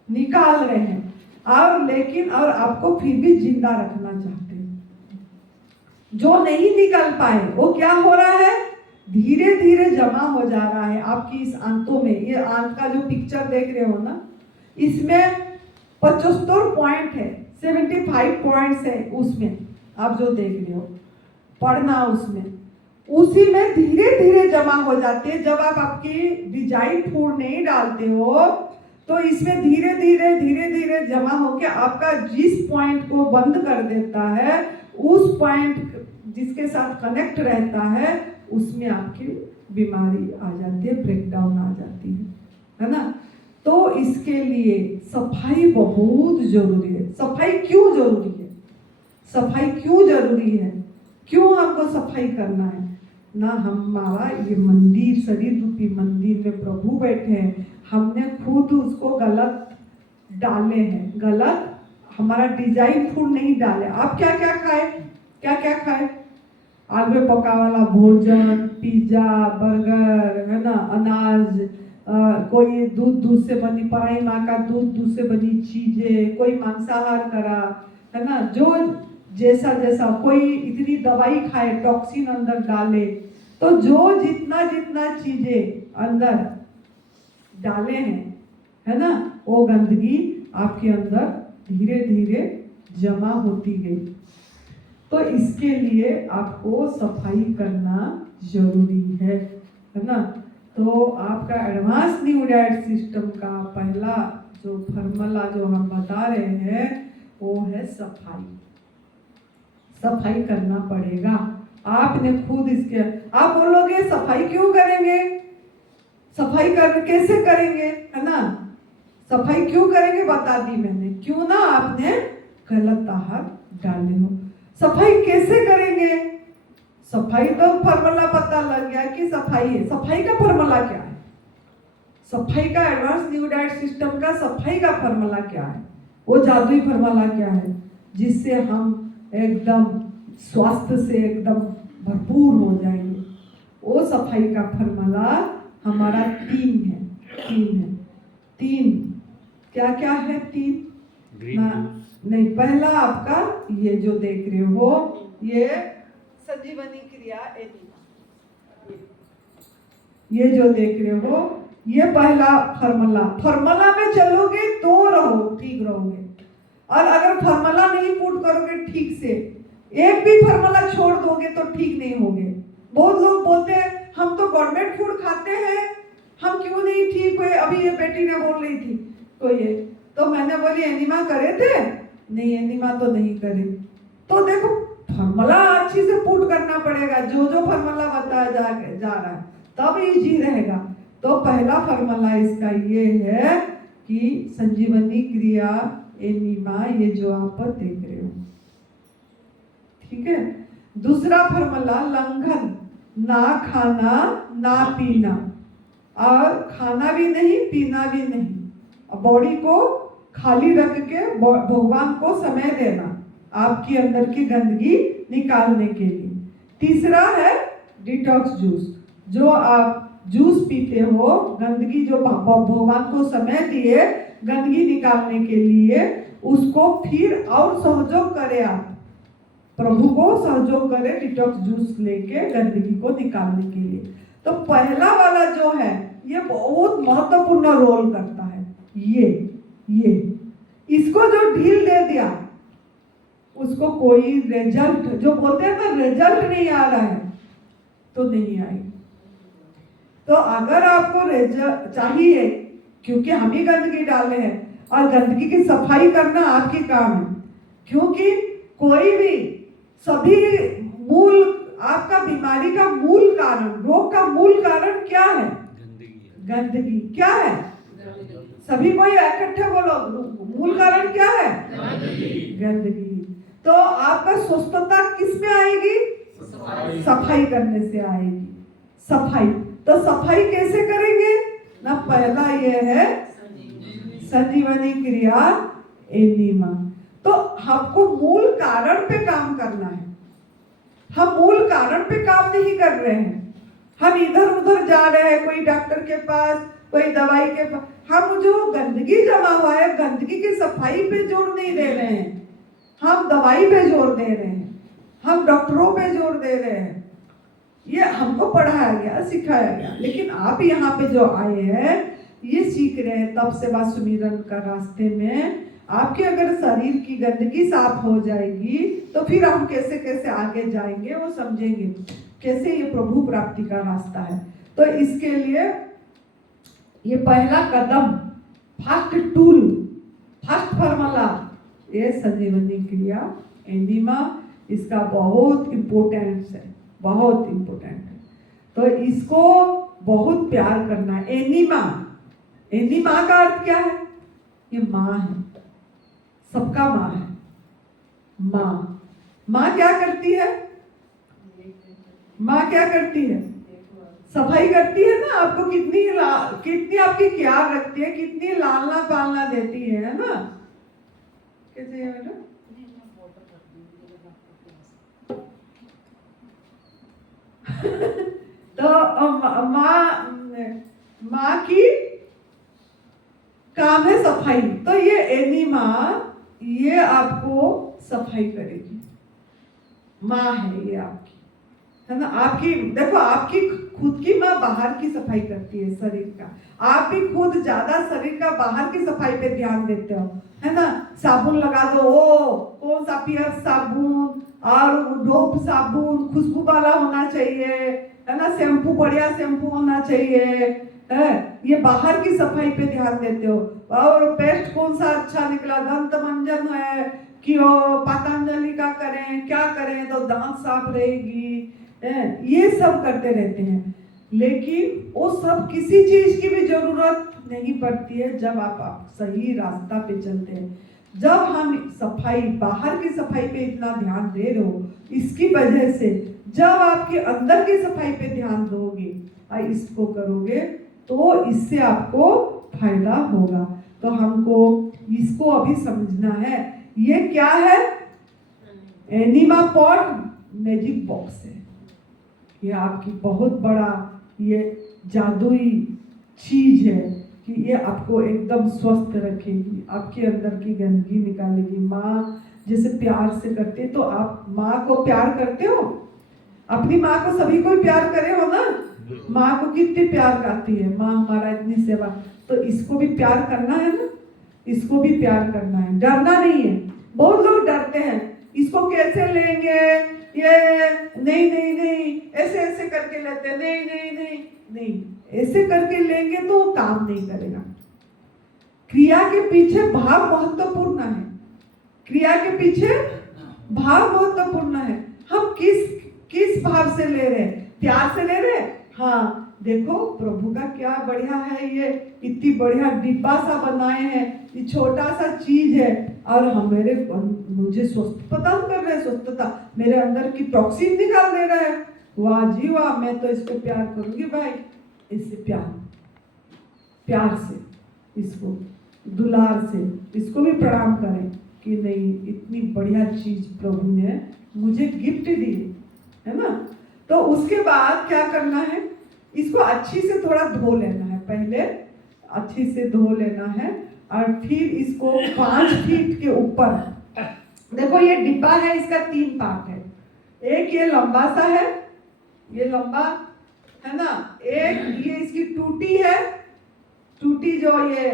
निकाल रहे हैं, और आपको फिर भी जिंदा रखना चाहते हैं। जो नहीं निकल पाए वो क्या हो रहा है, धीरे धीरे जमा हो जा रहा है आपकी इस आंतों में। ये आंत का जो पिक्चर देख रहे हो ना, इसमें 75 पॉइंट है, 75 पॉइंट्स है उसमें, आप जो देख रहे हो पढ़ना, उसमें उसी में धीरे धीरे जमा हो जाते हैं। जब आप आपकी डिजाइन फूड नहीं डालते हो तो इसमें धीरे धीरे जमा होकर आपका जिस पॉइंट को बंद कर देता है, उस पॉइंट जिसके साथ कनेक्ट रहता है, उसमें आपकी बीमारी आ जाती है, ब्रेकडाउन आ जाती है ना। तो इसके लिए सफाई बहुत जरूरी है। सफाई क्यों जरूरी है? सफाई क्यों जरूरी है? क्यों हमको सफाई करना है ना? हमारा ये मंदिर, शरीर रूपी मंदिर में प्रभु बैठे हैं, हमने खुद उसको गलत डाले हैं, गलत हमारा डिजाइन फूड नहीं डाले। आप क्या क्या खाए? आग में पका वाला भोजन, पिज्जा, बर्गर, है ना, अनाज, कोई दूध से बनी, पराई माँ का दूध से बनी चीजें, कोई मांसाहार करा, है ना, जो जैसा कोई इतनी दवाई खाए, टॉक्सिन अंदर डाले। तो जो जितना चीजें अंदर डाले हैं, है ना, वो गंदगी आपके अंदर धीरे धीरे जमा होती गई। तो इसके लिए आपको सफाई करना जरूरी है ना। तो आपका एडवांस न्यू डाइट सिस्टम का पहला जो फॉर्मूला जो हम बता रहे हैं वो है सफाई। सफाई करना पड़ेगा। आपने खुद इसके, आप बोलोगे सफाई क्यों करेंगे, सफाई कैसे करेंगे, है ना, सफाई क्यों करेंगे बता दी मैंने। क्यों ना, आपने गलत आहार डाले हो। सफाई कैसे करेंगे? सफाई तो फॉर्मूला पता लग गया कि सफाई है। सफाई का फॉर्मूला क्या है? सफाई का एडवांस न्यू डाइट सिस्टम का सफाई का फॉर्मूला क्या है? वो जादुई फॉर्मूला क्या है जिससे हम एकदम स्वास्थ्य से एकदम भरपूर हो जाएंगे। वो सफाई का फॉर्मूला हमारा 3 है। 3 क्या क्या है? 3 नहीं, पहला आपका ये जो देख रहे हो ये संजीवनी क्रिया एनिमा, ये जो देख रहे हो ये पहला फॉर्मूला में चलोगे तो ठीक रहोगे। और अगर फॉर्मूला नहीं पुट करोगे ठीक से, एक भी फॉर्मूला छोड़ दोगे तो ठीक नहीं होगे। बहुत लोग बोलते हैं हम तो गवर्नमेंट फूड खाते हैं, हम क्यों नहीं ठीक हुए। अभी ये बेटी ने बोल रही थी तो ये तो मैंने बोली एनिमा करे थे? नहीं, एनिमा तो नहीं करे। तो देखो फॉर्मूला अच्छी से पुट करना पड़ेगा, जो फॉर्मूला बताया जा रहा है तब इजी रहेगा। तो पहला फॉर्मूला इसका ये है कि संजीवनी क्रिया एनिमा, ये जो आप देख रहे हो, ठीक है। दूसरा फॉर्मूला लंघन, ना खाना ना पीना, और खाना भी नहीं पीना भी नहीं, बॉडी को खाली रख के भगवान को समय देना आपकी अंदर की गंदगी निकालने के लिए। तीसरा है डिटॉक्स जूस, जो आप जूस पीते हो गंदगी, जो भगवान को समय दिए गंदगी निकालने के लिए, उसको फिर और सहयोग करें, आप प्रभु को सहयोग करें डिटॉक्स जूस लेके गंदगी को निकालने के लिए। तो पहला वाला जो है ये बहुत महत्वपूर्ण रोल करता है। ये इसको जो ढील दे दिया उसको कोई रिजल्ट, जो बोलते हैं ना रिजल्ट नहीं आ रहा है, तो नहीं आएगी। तो अगर आपको रिजल्ट चाहिए, क्योंकि हम ही गंदगी डाले हैं और गंदगी की सफाई करना आपकी काम है, क्योंकि कोई भी सभी मूल आपका बीमारी का मूल कारण, रोग का मूल कारण क्या है? गंदगी। क्या है? सभी को इकट्ठे बोलो, मूल कारण क्या है? गंदगी। तो आपका स्वस्थता किस में आएगी? सफाई करने से आएगी। सफाई, तो सफाई कैसे करेंगे ना? पहला ये है संजीवनी क्रिया एनिमा। तो हमको मूल कारण पे काम करना है। हम मूल कारण पे काम नहीं कर रहे हैं, हम इधर उधर जा रहे हैं, कोई डॉक्टर के पास, कोई दवाई के पास। हम जो गंदगी जमा हुआ है, गंदगी की सफाई पे जोर नहीं दे रहे हैं, हम दवाई पे जोर दे रहे हैं, हम डॉक्टरों पे जोर दे रहे हैं। ये हमको पढ़ाया गया, सिखाया गया। लेकिन आप यहाँ पे जो आए हैं ये सीख रहे हैं तब सेवा सुमिरन का रास्ते में। आपके अगर शरीर की गंदगी साफ हो जाएगी तो फिर हम कैसे कैसे आगे जाएंगे वो समझेंगे, कैसे ये प्रभु प्राप्ति का रास्ता है। तो इसके लिए ये पहला कदम, फर्स्ट टूल, फर्स्ट फॉर्मूला ये संजीवनी क्रिया एनिमा, इसका बहुत इम्पोर्टेंस है, बहुत इम्पोर्टेंट है। तो इसको बहुत प्यार करना है। एनिमा, एनिमा का अर्थ क्या है? ये माँ है, सबका माँ है। माँ क्या करती है? माँ क्या करती है? सफाई करती है ना। आपको कितनी आपकी ख्याल रखती है, कितनी लालना पालना देती है ना। कैसे है बेटा? तो माँ की काम है सफाई। तो ये एनिमा ये आपको सफाई करेगी। माँ है ये आपकी, है ना। आपकी देखो, आपकी खुद की माँ बाहर की सफाई करती है शरीर का। आप भी खुद ज्यादा शरीर का बाहर की सफाई पे ध्यान देते हो, है ना। साबुन लगा दो, ओ कौन सा पियर साबुन और डोप साबुन खुशबू वाला होना चाहिए, है ना। शैम्पू बढ़िया शैम्पू होना चाहिए, है। ये बाहर की सफाई पे ध्यान देते हो। और पेस्ट कौन सा अच्छा निकला, दंत मंजन है कि पतंजलि का करें, क्या करें तो दांत साफ रहेगी, ये सब करते रहते हैं। लेकिन वो सब किसी चीज की भी जरूरत नहीं पड़ती है जब आप सही रास्ता पे चलते हैं। जब हम सफाई, बाहर की सफाई पे इतना ध्यान दे रहे हो, इसकी वजह से जब आपके अंदर की सफाई पे ध्यान दोगे और इसको करोगे तो इससे आपको फायदा होगा। तो हमको इसको अभी समझना है। ये क्या है? एनिमा पॉट मैजिक बॉक्स है। ये आपकी बहुत बड़ा ये जादुई चीज है कि ये आपको एकदम स्वस्थ रखेगी, आपके अंदर की गंदगी निकालेगी। माँ जैसे प्यार से करते, तो आप माँ को प्यार करते हो? अपनी माँ को सभी कोई प्यार करे हो ना? माँ को कितने प्यार करती है माँ, हमारा इतनी सेवा, तो इसको भी प्यार करना है ना, इसको भी प्यार करना है, डरना नहीं है। बहुत लोग डरते हैं, इसको कैसे लेंगे, ये नहीं नहीं नहीं, ऐसे ऐसे करके लेते हैं, नहीं नहीं नहीं नहीं, ऐसे करके लेंगे तो काम नहीं करेगा। क्रिया के पीछे भाव महत्वपूर्ण है, क्रिया के पीछे भाव महत्वपूर्ण है। हम किस भाव से ले रहे हैं? प्यार से ले रहे हैं। हाँ देखो प्रभु का क्या बढ़िया है, ये इतनी बढ़िया डिब्बा सा बनाए हैं, ये छोटा सा चीज है और हमारे मुझे स्वस्थ प्रदान कर रहे हैं, स्वस्थता मेरे अंदर की टॉक्सिन निकाल दे रहा है। वाह जी वाह, मैं तो इसको प्यार करूंगी भाई। इससे प्यार से इसको, दुलार से इसको भी प्रणाम करें कि नहीं, इतनी बढ़िया चीज प्रभु ने मुझे गिफ्ट दी है ना। तो उसके बाद क्या करना है, इसको अच्छी से थोड़ा धो लेना है, पहले अच्छी से धो लेना है और फिर इसको 5 फीट के ऊपर, देखो ये डिब्बा है, इसका 3 पार्ट है। एक ये लंबा सा है, ये लंबा है ना, एक ये इसकी टूटी है, टूटी जो ये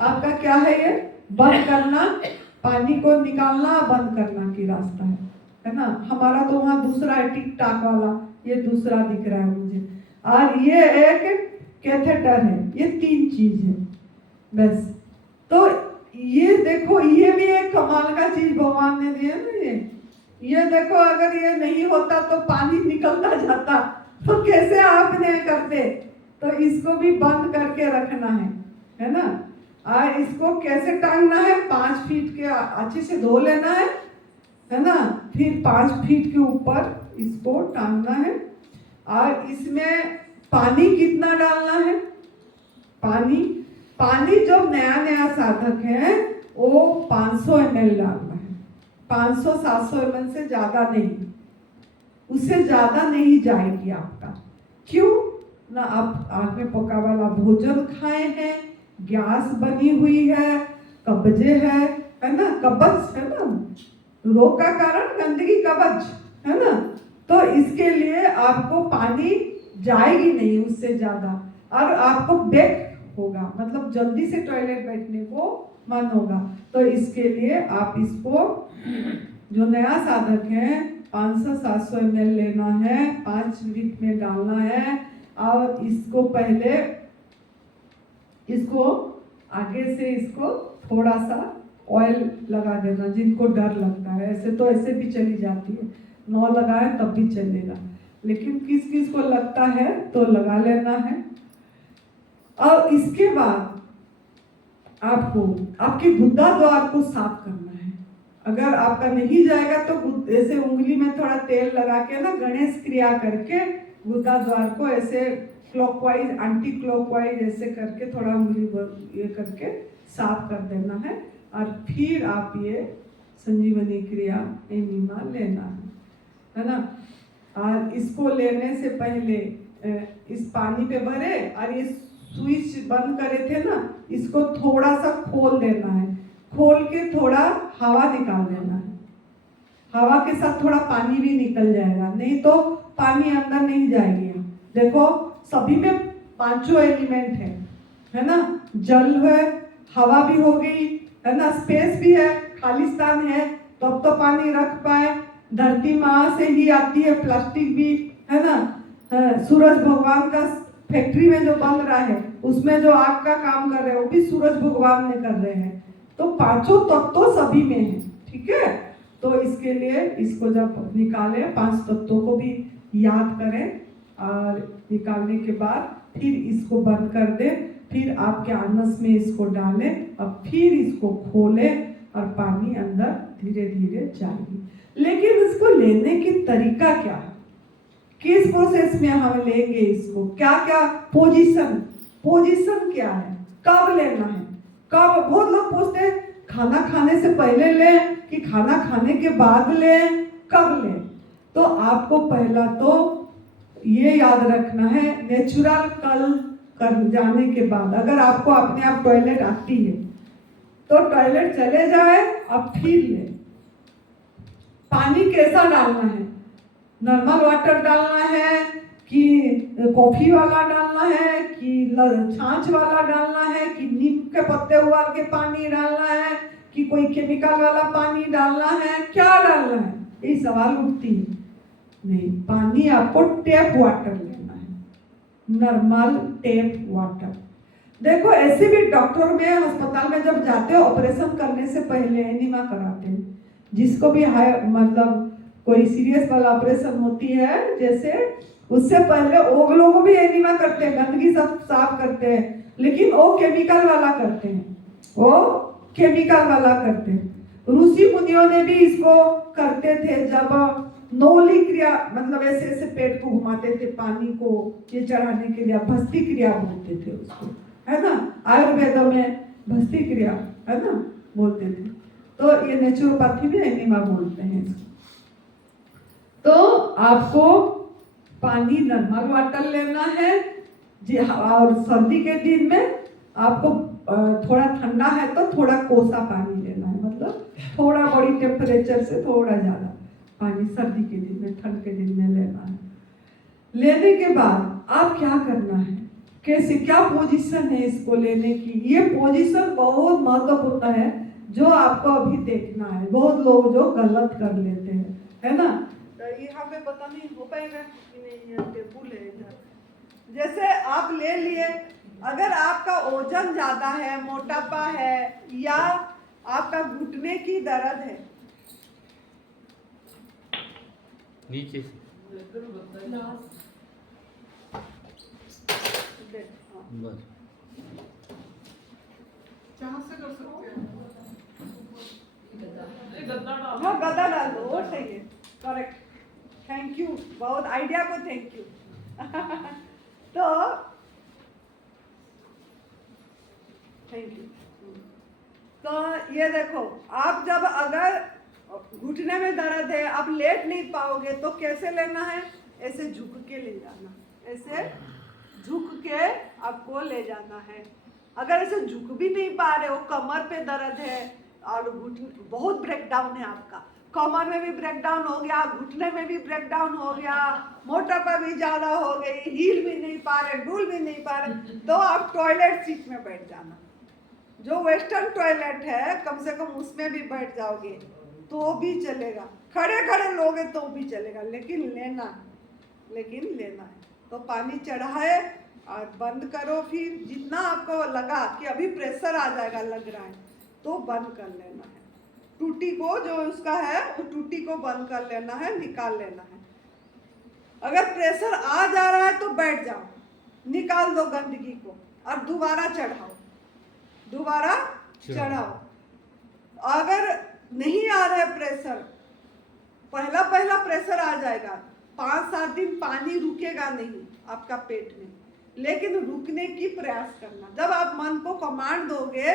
आपका क्या है, ये बंद करना, पानी को निकालना बंद करना की रास्ता है ना। हमारा तो वहाँ दूसरा है, टिक टाक वाला, ये दूसरा दिख रहा है मुझे। और ये एक कैथेटर है, ये 3 चीज है बस। तो ये देखो, ये भी एक कमाल का चीज भगवान ने दिया ना। ये देखो, अगर ये नहीं होता तो पानी निकलता जाता, तो कैसे आपने करते। तो इसको भी बंद करके रखना है ना। और इसको कैसे टांगना है, 5 फीट के अच्छे से धो लेना है ना। फिर 5 फीट के ऊपर इसको टांगना है और इसमें पानी कितना डालना है, पानी जो नया साधक है वो 500 ml डालना है। 500-700 ml से ज्यादा नहीं, उससे ज्यादा नहीं जाएगी आपका। क्यों ना, आप आग में पका वाला भोजन खाए हैं, गैस बनी हुई है, कब्जे है ना, कब्ज है ना, रोग का कारण गंदगी, कब्ज है ना। तो इसके लिए आपको पानी जाएगी नहीं उससे ज्यादा, और आपको बेक होगा, मतलब जल्दी से टॉयलेट बैठने को मन होगा। तो इसके लिए आप इसको, जो नया साधक है, 500-700 ml लेना है, 5 फीट में डालना है और इसको पहले, इसको आगे से इसको थोड़ा सा ऑयल लगा देना। जिनको डर लगता है, ऐसे तो ऐसे भी चली जाती है, 9 लगाए तब भी चलेगा, लेकिन किस किस को लगता है तो लगा लेना है। और इसके बाद आपको आपके गुद्दा द्वार को साफ करना है। अगर आपका नहीं जाएगा तो ऐसे उंगली में थोड़ा तेल लगा के ना, गणेश क्रिया करके गुद्दा द्वार को ऐसे क्लॉकवाइज, एंटी क्लॉकवाइज ऐसे करके थोड़ा उंगली ये करके साफ कर देना है। और फिर आप ये संजीवनी क्रिया एनिमा लेना है ना। और इसको लेने से पहले इस पानी पे भरे और ये स्विच बंद करे थे ना, इसको थोड़ा सा खोल देना है, खोल के थोड़ा हवा निकाल देना है। हवा के साथ थोड़ा पानी भी निकल जाएगा, नहीं तो पानी अंदर नहीं जाएगी। देखो सभी में 5 एलिमेंट है ना, जल है, हवा भी हो गई है ना, स्पेस भी है, खालिस्तान है, तब तो पानी रख पाए। धरती माँ से ही आती है, प्लास्टिक भी है ना। सूरज भगवान का फैक्ट्री में जो बन रहा है, उसमें जो आग का काम कर रहे हैं वो भी सूरज भगवान ने कर रहे हैं। तो 5 तत्व सभी में है, ठीक है। तो इसके लिए इसको जब निकाले, 5 तत्वों को भी याद करें और निकालने के बाद फिर इसको बंद कर दे, फिर आपके आनस में इसको डालें और फिर इसको खोलें और पानी अंदर धीरे धीरे जाएगी। लेकिन इसको लेने की तरीका क्या है, किस प्रोसेस में हम लेंगे इसको, क्या क्या पोजीशन क्या है, कब लेना है, कब। बहुत लोग पूछते हैं खाना खाने से पहले लें कि खाना खाने के बाद लें, कब लें? तो आपको पहला तो ये याद रखना है, नेचुरल कल कर जाने के बाद अगर आपको अपने आप टॉयलेट आती है तो टॉयलेट चले जाए, अब फिर ले। पानी कैसा डालना है? नॉर्मल वाटर डालना है कि कॉफी वाला डालना है कि छाछ वाला डालना है कि नीम के पत्ते उबाल के पानी डालना है कि कोई केमिकल वाला पानी डालना है, क्या डालना है? ये सवाल उठती है। नहीं, पानी आपको टैप वाटर लेना है, नॉर्मल टैप वाटर। देखो ऐसे भी डॉक्टर में अस्पताल में जब जाते हो ऑपरेशन करने से पहले एनिमा कराते हैं, जिसको भी मतलब कोई सीरियस वाला ऑपरेशन होती है जैसे, उससे पहले वो लोग भी एनिमा करते हैं, गंदगी सब साफ करते हैं, लेकिन वो केमिकल वाला करते हैं, वो केमिकल वाला करते हैं। ऋषि मुनियों ने भी इसको करते थे, जब नौली क्रिया मतलब ऐसे ऐसे पेट को घुमाते थे पानी को ये चढ़ाने के लिए, भस्ती क्रिया बोलते थे उसको, है ना, आयुर्वेद में भस्ती क्रिया है ना बोलते थे। तो ये नेचुरोपैथी में एनिमा बोलते हैं इसको। तो आपको पानी नॉर्मल वाटर लेना है जी, और सर्दी के दिन में आपको थोड़ा ठंडा है तो थोड़ा कोसा पानी लेना है, मतलब थोड़ा बॉडी टेम्परेचर से थोड़ा ज़्यादा पानी सर्दी के दिन में, ठंड के दिन में लेना है। लेने के बाद आप क्या करना है, कैसे, क्या पोजीशन है इसको लेने की? ये पोजीशन बहुत महत्वपूर्ण है जो आपको अभी देखना है। बहुत लोग जो गलत कर लेते हैं, है ना। तो यहाँ पे पता नहीं हो पाएगा कि नहीं, ये टेबल है इधर। जैसे आप ले लिए, अगर आपका वजन ज्यादा है, मोटापा है या आपका घुटने की दर्द है, नीचे बस जहाँ से कर सकते हैं, हाँ गद्दा डाल दो, वो सही है, करेक्ट, थैंक यू, बहुत आइडिया को थैंक यू। तो थैंक यू। तो ये देखो, आप जब अगर घुटने में दर्द है, आप लेट नहीं पाओगे तो कैसे लेना है? ऐसे झुक के ले जाना, ऐसे झुक के आपको ले जाना है। अगर ऐसे झुक भी नहीं पा रहे हो, कमर पे दर्द है और घुटने बहुत ब्रेकडाउन है आपका, कमर में भी ब्रेकडाउन हो गया, घुटने में भी ब्रेकडाउन हो गया, मोटापा भी ज्यादा हो गई, हिल भी नहीं पा रहे, डुल भी नहीं पा रहे, तो आप टॉयलेट सीट में बैठ जाना। जो वेस्टर्न टॉयलेट है कम से कम उसमें भी बैठ जाओगे तो भी चलेगा, खड़े खड़े लोगे तो भी चलेगा, लेकिन लेना है। तो पानी चढ़ाए और बंद करो, फिर जितना आपको लगा कि अभी प्रेशर आ जाएगा, लग रहा है, तो बंद कर लेना है। टूटी को जो उसका है वो टूटी को बंद कर लेना है, निकाल लेना है। अगर प्रेशर आ जा रहा है तो बैठ जाओ, निकाल दो गंदगी को और दोबारा चढ़ाओ। अगर नहीं आ रहा है प्रेशर, पहला प्रेशर आ जाएगा, 5-7 दिन पानी रुकेगा नहीं आपका पेट में, लेकिन रुकने की प्रयास करना। जब आप मन को कमांड दोगे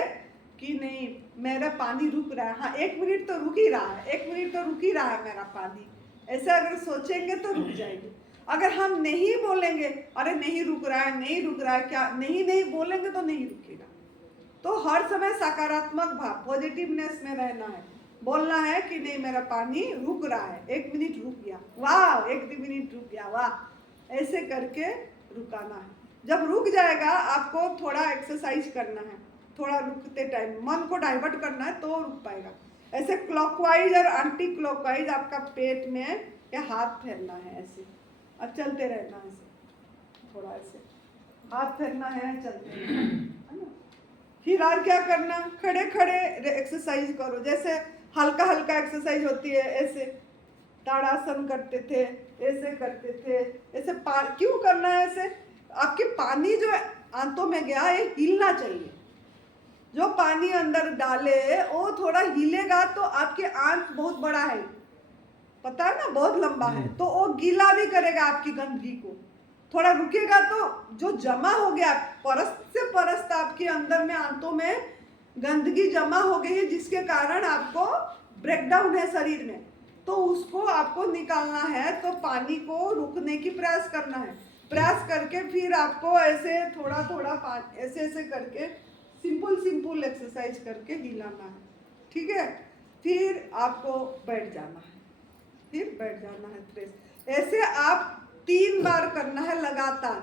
कि नहीं मेरा पानी रुक रहा है, हाँ 1 मिनट तो रुक ही रहा है, 1 मिनट तो रुक ही रहा है मेरा पानी, ऐसे अगर सोचेंगे तो रुक जाएगी। अगर हम नहीं बोलेंगे अरे नहीं रुक रहा है, क्या नहीं बोलेंगे तो नहीं रुकेगा। तो हर समय सकारात्मक भाव, पॉजिटिवनेस में रहना है, बोलना है कि नहीं मेरा पानी रुक रहा है, 1 मिनट रुक गया, वाह 1 मिनट रुक गया, वाह, ऐसे करके रुकाना है। जब रुक जाएगा आपको थोड़ा एक्सरसाइज करना है, थोड़ा रुकते टाइम मन को डाइवर्ट करना है तो रुक पाएगा। ऐसे क्लॉकवाइज और एंटी क्लॉकवाइज आपका पेट में या हाथ फेरना है, ऐसे और चलते रहना है, ऐसे थोड़ा ऐसे हाथ फेरना है, चलते रहना है ना। फिर और क्या करना, खड़े खड़े एक्सरसाइज करो, जैसे हल्का हल्का एक्सरसाइज होती है, ऐसे ताड़ासन करते थे, ऐसे करते थे, ऐसे क्यों करना है ऐसे? आपके पानी जो आंतों में गया ये हिलना चाहिए, जो पानी अंदर डाले वो थोड़ा हिलेगा तो आपके आंत बहुत बड़ा है, पता है ना, बहुत लंबा है, तो वो गीला भी करेगा आपकी गंदगी को। थोड़ा रुकेगा तो जो जमा हो गया परस्त से परस्त आपके अंदर में आंतों में गंदगी जमा हो गई है, जिसके कारण आपको ब्रेकडाउन है शरीर में, तो उसको आपको निकालना है, तो पानी को रुकने की प्रयास करना है। प्रयास करके फिर आपको ऐसे थोड़ा थोड़ा ऐसे ऐसे करके सिंपल एक्सरसाइज करके हिलाना है, ठीक है। फिर आपको बैठ जाना है, फिर बैठ जाना है फ्रेश। ऐसे आप 3 बार करना है लगातार।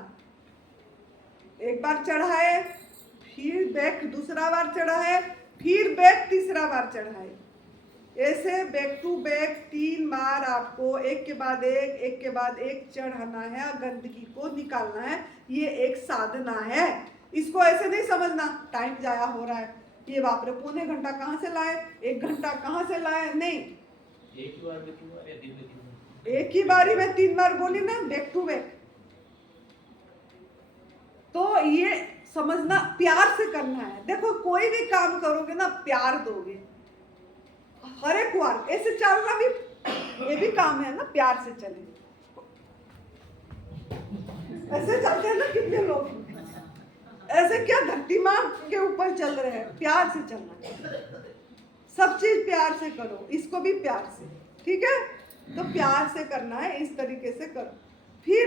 एक बार चढ़ाए, फिर बैक दूसरा बार चढ़ाए, फिर बैक तीसरा बार चढ़ाए। ऐसे बैक टू बैक 3 बार आपको एक के बाद एक चढ़ाना है और गंदगी को निकालना है। ये एक साधना है। इसको ऐसे नहीं समझना टाइम जाया हो रहा है, ये बाप रे पौने घंटा कहाँ से लाए, 1 घंटा कहाँ से लाए, नहीं। एक ही बार में 3 बार या दिन में 3 बार? एक ही बारी में 3 बार बोली ना, बैक टू बैक। तो ये समझना, प्यार से करना है। देखो कोई भी काम करोगे ना, प्यार दोगे, हर एक बार ऐसे चलना भी, ये भी काम है ना, प्यार से चले। ऐसे चलते हैं ना कितने लोग, ऐसे क्या धरती माँ के ऊपर चल रहे हैं। प्यार से चलना, सब चीज प्यार से करो, इसको भी प्यार से, ठीक है। तो प्यार से करना है, इस तरीके से करो। फिर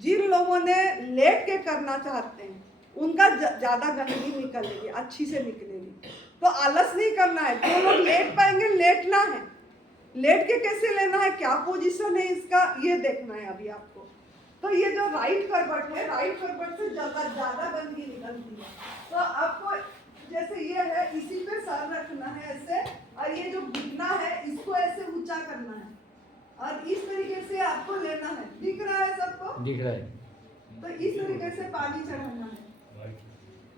जिन लोगों ने लेट के करना चाहते हैं, उनका ज्यादा गंदगी निकलेगी, अच्छी से निकलेगी। तो आलस नहीं करना है। जो लोग लेट पाएंगे, लेटना है। लेट के कैसे लेना है, क्या पोजीशन है इसका, ये देखना है अभी आपको। तो ये जो राइट करवट है, राइट करवट से ज्यादा गंदगी निकलती है। तो आपको जैसे ये है, इसी पे सर रखना है ऐसे, और ये जो घुटना है इसको ऐसे ऊंचा करना है, और इस तरीके से आपको लेना है। दिख रहा है सबको? दिख रहा है। तो इस तरीके से पानी चढ़ाना है,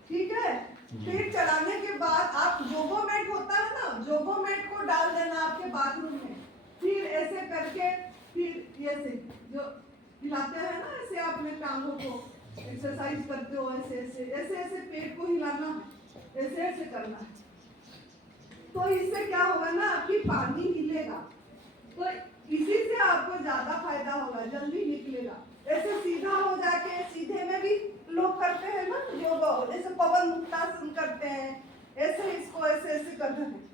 ठीक है। फिर चढ़ाने के बाद आप जोगो मैट होता है ना, जोगो मैट को डाल देना आपके बाथरूम में। फिर ऐसे करके, फिर ऐसे जो हिलाते हैं ना, ऐसे अपने टांगों को एक्सरसाइज करते हो, ऐसे ऐसे ऐसे ऐसे पेट को हिलाना, ऐसे ऐसे करना है। तो इससे क्या होगा ना, आपकी पानी हिलेगा, तो इसी से आपको ज्यादा फायदा होगा, जल्दी निकलेगा। ऐसे सीधा हो जाके, सीधे में भी लोग करते हैं ना योग, जैसे पवन मुक्तासन करते हैं, ऐसे इसको ऐसे ऐसे करते हैं।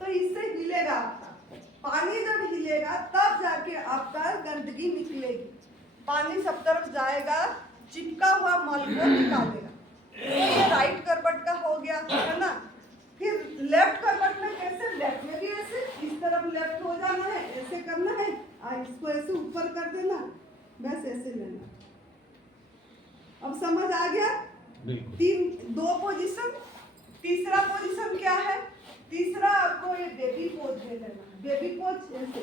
तो इससे हिलेगा आपका पानी। जब हिलेगा तब जाके आपका गंदगी निकलेगी, पानी सब तरफ जाएगा, चिपका हुआ मल को निकालेगा। तो ये राइट करवट का हो गया, है ना। फिर लेफ्ट करवट में कैसे, लेफ्ट में भी ऐसे इस तरफ लेफ्ट हो जाना है, ऐसे करना है, और इसको ऐसे ऊपर कर देना, बस ऐसे लेना। अब समझ आ गया? बिल्कुल। 2 पोजीशन। तीसरा पोजीशन क्या है? तीसरा आपको ये बेबी पोज ले लेना। बेबी पोज ऐसे,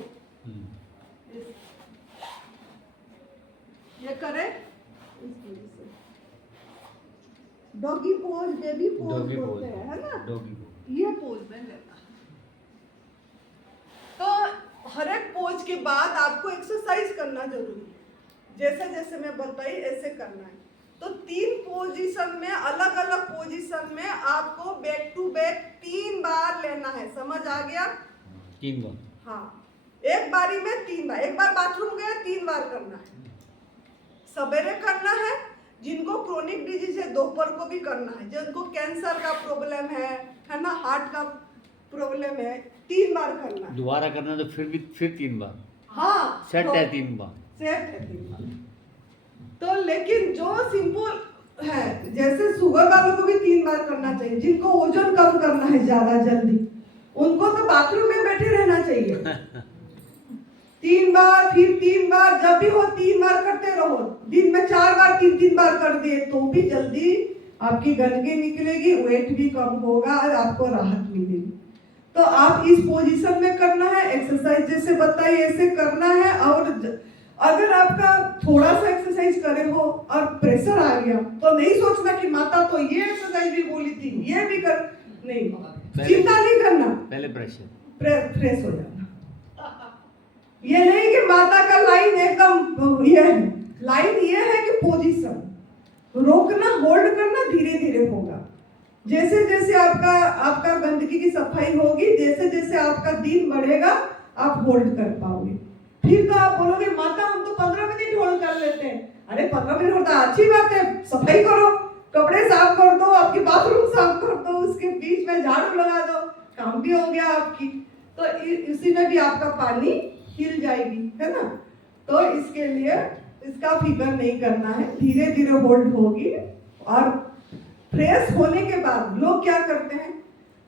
ये करे इस position, doggy pose, baby pose बोलते हैं, है ना। डॉगी पोज, ये पोज में लेना। तो हर एक पोज के बाद आपको एक्सरसाइज करना जरूरी है। जैसे जैसे मैं बताई ऐसे करना है। तो 3 पोजीशन में, अलग अलग पोजीशन में आपको बैक टू बैक 3 बार लेना है। समझ आ गया? 3 बार। हाँ, एक बारी में 3 बार। एक बार बाथरूम गए, 3 बार करना है। सवेरे करना है, जिनको क्रोनिक डिजीज है दोपहर को भी करना है। जिनको कैंसर का प्रॉब्लम है ना, हार्ट का प्रॉब्लम है, 3 बार करना है। दोबारा करना तो फिर 3 बार। हाँ, सेट है 3 बार। सेट है 3 बार। तो लेकिन जो सिंपल है, जैसे शुगर वालों को भी 3 बार करना चाहिए। जिनको वजन कम करना है ज्यादा जल्दी, उनको तो बाथरूम में बैठे रहना चाहिए। 3 बार, फिर 3 बार, जब भी हो 3 बार करते रहो। दिन में 4 बार 3-3 बार कर दिए तो भी जल्दी आपकी गंदगी निकलेगी, वेट भी कम होगा और आपको राहत मिलेगी। तो आप इस पोजीशन में करना है। एक्सरसाइज जैसे बताइए ऐसे करना है। और अगर आपका थोड़ा सा एक्सरसाइज करे हो और प्रेशर आ गया तो नहीं सोचना कि माता तो ये एक्सरसाइज भी बोली थी, ये भी कर, नहीं, चिंता नहीं करना। पहले प्रेशर फ्रेश हो जाना। ये नहीं कि माता का लाइन एकदम ये है, लाइन ये है कि पोजीशन रोकना, होल्ड करना, धीरे धीरे होगा। जैसे जैसे आपका गंदगी की सफाई होगी, जैसे जैसे आपका दिन बढ़ेगा, आप होल्ड कर पाओगे। फिर तो आप बोलोगे माता हम तो 15 मिनट होल्ड कर लेते हैं। अरे 15 मिनट होता अच्छी बात है, सफाई करो, कपड़े साफ कर दो, आपकी बाथरूम साफ कर दो, उसके बीच में झाड़ू लगा दो, काम भी हो गया आपकी। तो इसी में भी आपका पानी हिल जाएगी, है ना। तो इसके लिए इसका फिक्र नहीं करना है, धीरे धीरे होल्ड होगी। और फ्रेश होने के बाद लोग क्या करते हैं,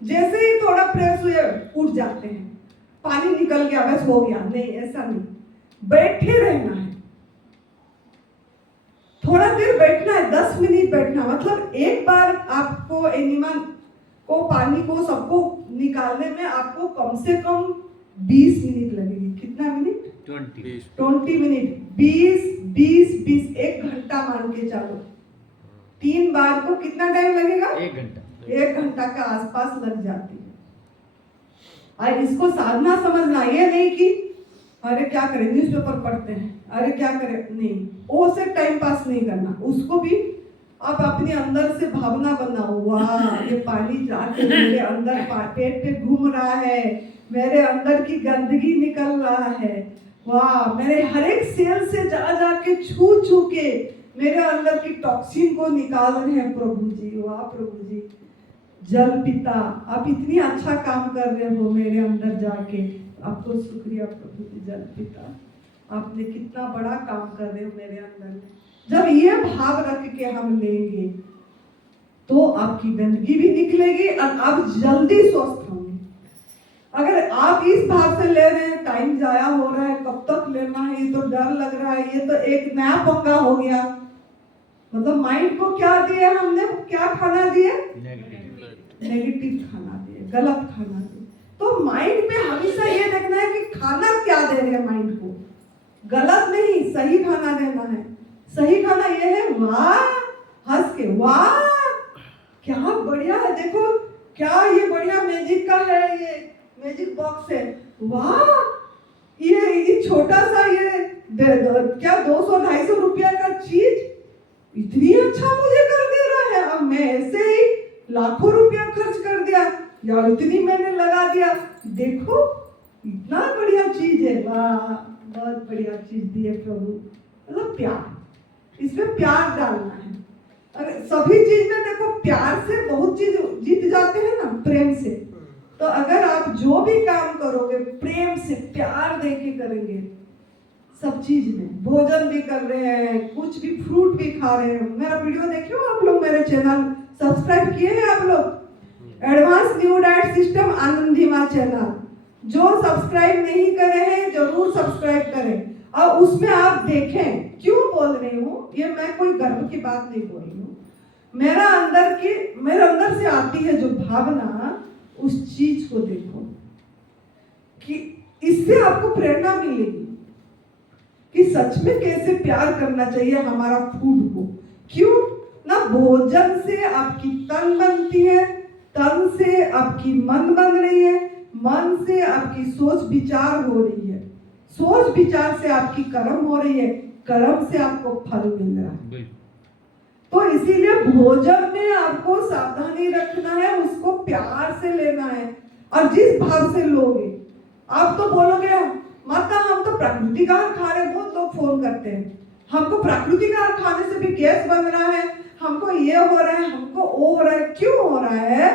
जैसे ही थोड़ा फ्रेश हुए उठ जाते हैं, पानी निकल गया बस हो गया। नहीं, ऐसा नहीं, बैठे रहना है, थोड़ा देर बैठना है, 10 मिनट बैठना। मतलब एक बार आपको एनिमा को, पानी को सबको निकालने में आपको कम से कम 20 मिनट लगेगी। कितना मिनट? 20 मिनट। 20 1 घंटा मान के चलो। 3 बार को कितना टाइम लगेगा? 1 घंटा। 1 घंटा का आसपास लग जाती है। और इसको साधना समझना, ये नहीं कि अरे क्या करें, न्यूज़पेपर पढ़ते हैं, अरे क्या करें, नहीं, वो से टाइम पास नहीं करना। उसको भी आप अपने अंदर से भावना बनाओ, वाह ये पानी जाके मेरे अंदर पेट पे घूम रहा है, मेरे अंदर की गंदगी निकल रहा है, वाह मेरे हर एक सेल से जा जा के छू के मेरे अंदर की टॉक्सिन को निकाल रहे हैं प्रभु जी। वाह प्रभु जी, जल पिता आप इतनी अच्छा काम कर रहे हो मेरे अंदर जाके, आपको शुक्रिया प्रभु जी। जल पिता आपने कितना बड़ा काम कर रहे हो मेरे अंदर। जब ये भाव रख के हम लेंगे तो आपकी गंदगी भी निकलेगी और आप जल्दी स्वस्थ होंगे। अगर आप इस भाव से ले रहे हैं टाइम जाया हो रहा है, कब तक लेना है, ये तो डर लग रहा है, ये तो एक नया पंगा हो गया। मतलब माइंड को क्या दिया हमने, क्या खाना दिया? नेगेटिव खाना दिए, गलत खाना दिए। तो माइंड में हमेशा ये देखना है कि खाना क्या दे रहे हैं माइंड को, गलत नहीं, सही खाना देना है। सही खाना ये है, वाह हंस के, वाह क्या बढ़िया है, देखो क्या ये बढ़िया मैजिक का है, ये मैजिक बॉक्स है, वाह ये छोटा सा ये क्या 200-250 रुपया का चीज इतनी अच्छा मुझे कर दे रहा है। अब मैं ऐसे ही लाखों रुपया खर्च कर दिया या इतनी मैंने लगा दिया, देखो इतना बढ़िया चीज है, वाह बहुत बढ़िया चीज दी है प्रभु। मतलब प्यार, इसमें प्यार डालना है। अगर सभी चीज में देखो प्यार से बहुत चीज जीत जाते हैं ना, प्रेम से। तो अगर आप जो भी काम करोगे प्रेम से, प्यार दे के करेंगे, सब चीज में, भोजन भी कर रहे हैं, कुछ भी फ्रूट भी खा रहे हैं। मेरा वीडियो देखे हो आप लोग, मेरे चैनल सब्सक्राइब किए हैं आप लोग? Advance new diet system Anandima channel, जो सब्सक्राइब नहीं करे हैं जरूर सब्सक्राइब करें। और उसमें आप देखें, क्यों बोल रही हूँ ये, मैं कोई गर्व की बात नहीं बोल रही हूँ, मेरे अंदर से आती है जो भावना, उस चीज को देखो कि इससे आपको प्रेरणा मिलेगी कि सच में कैसे प्यार करना चाहिए हमारा फूड को। क्यों ना, भोजन से आपकी तन बनती है, तन से आपकी मन बन रही है, मन से आपकी सोच विचार हो रही है, सोच विचार से आपकी कर्म हो रही है, कर्म से आपको फल मिल रहा है। तो इसीलिए भोजन में आपको सावधानी रखना है, उसको प्यार से लेना है। और जिस भाव से लोगे, आप तो बोलोगे माता हम तो प्राकृतिक आहार खा रहे हैं, बहुत लोग फोन करते हैं, हमको प्राकृतिक आहार खाने से भी गैस बन रहा है, हमको ये हो रहा है, हमको वो हो रहा है। क्यों हो रहा है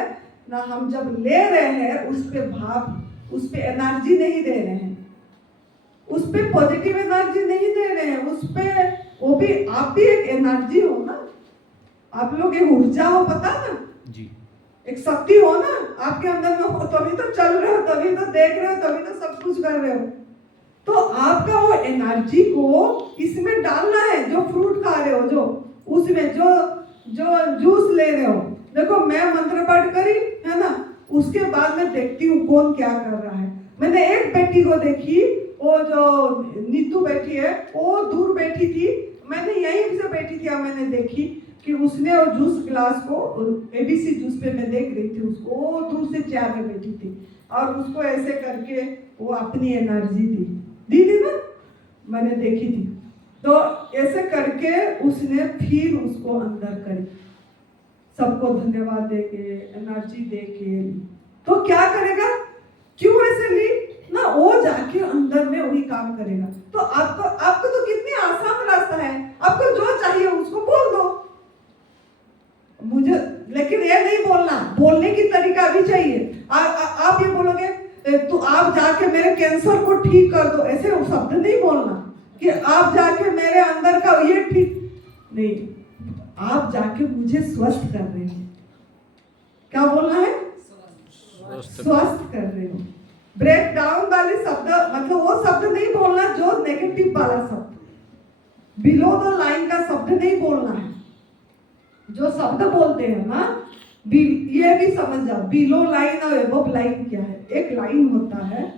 ना, हम जब ले रहे हैं उस पे भाव, उस पे एनर्जी नहीं दे रहे हैं, उस पे पॉजिटिव एनर्जी नहीं दे रहे हैं, उस पे वो भी, आप भी एक एनर्जी हो ना, आप लोग एक ऊर्जा हो, पता ना जी, एक शक्ति हो ना आपके अंदर में हो, तभी तो चल रहे हो, तभी तो देख रहे हो, तभी तो सब कुछ कर रहे हो। तो आपका वो एनर्जी को इसमें डालना है, जो फ्रूट खा रहे हो, जो उसमें जो जूस ले रहे हो। देखो मैं मंत्र पाठ करी है ना, उसके बाद मैं देखती हूँ कौन क्या कर रहा है। मैंने एक बेटी को देखी, वो जो नीतू बैठी है, वो दूर बैठी थी, मैंने यहीं से बैठी थी, मैंने देखी कि उसने वो जूस ग्लास को, एबीसी जूस पे मैं देख रही थी उसको, वो दूर से चेयर में बैठी थी और उसको ऐसे करके वो अपनी एनर्जी दी ना, मैंने देखी थी। तो ऐसे करके उसने फिर उसको अंदर करी, सबको धन्यवाद देके, एनर्जी देके। तो क्या करेगा, क्यों ऐसे ली ना, वो जाके अंदर में वही काम करेगा। तो आपको तो कितनी आसान रास्ता है, आपको जो चाहिए उसको बोल दो मुझे, लेकिन ये नहीं बोलना, बोलने की तरीका भी चाहिए। आप ये बोलोगे तो आप जाके मेरे कैंसर को ठीक कर दो, ऐसे शब्द नहीं बोलना कि आप जाके मेरे अंदर का ये ठीक नहीं, आप जाके मुझे स्वस्थ कर रहे हो। क्या बोलना है? स्वस्थ कर रहे हो। ब्रेक डाउन वाले शब्द मतलब वो शब्द नहीं बोलना जो नेगेटिव वाला शब्द, बिलो द लाइन का शब्द नहीं बोलना है। जो शब्द बोलते हैं ना, ये भी समझ जाओ, बिलो लाइन और एबव लाइन क्या है। एक लाइन होता है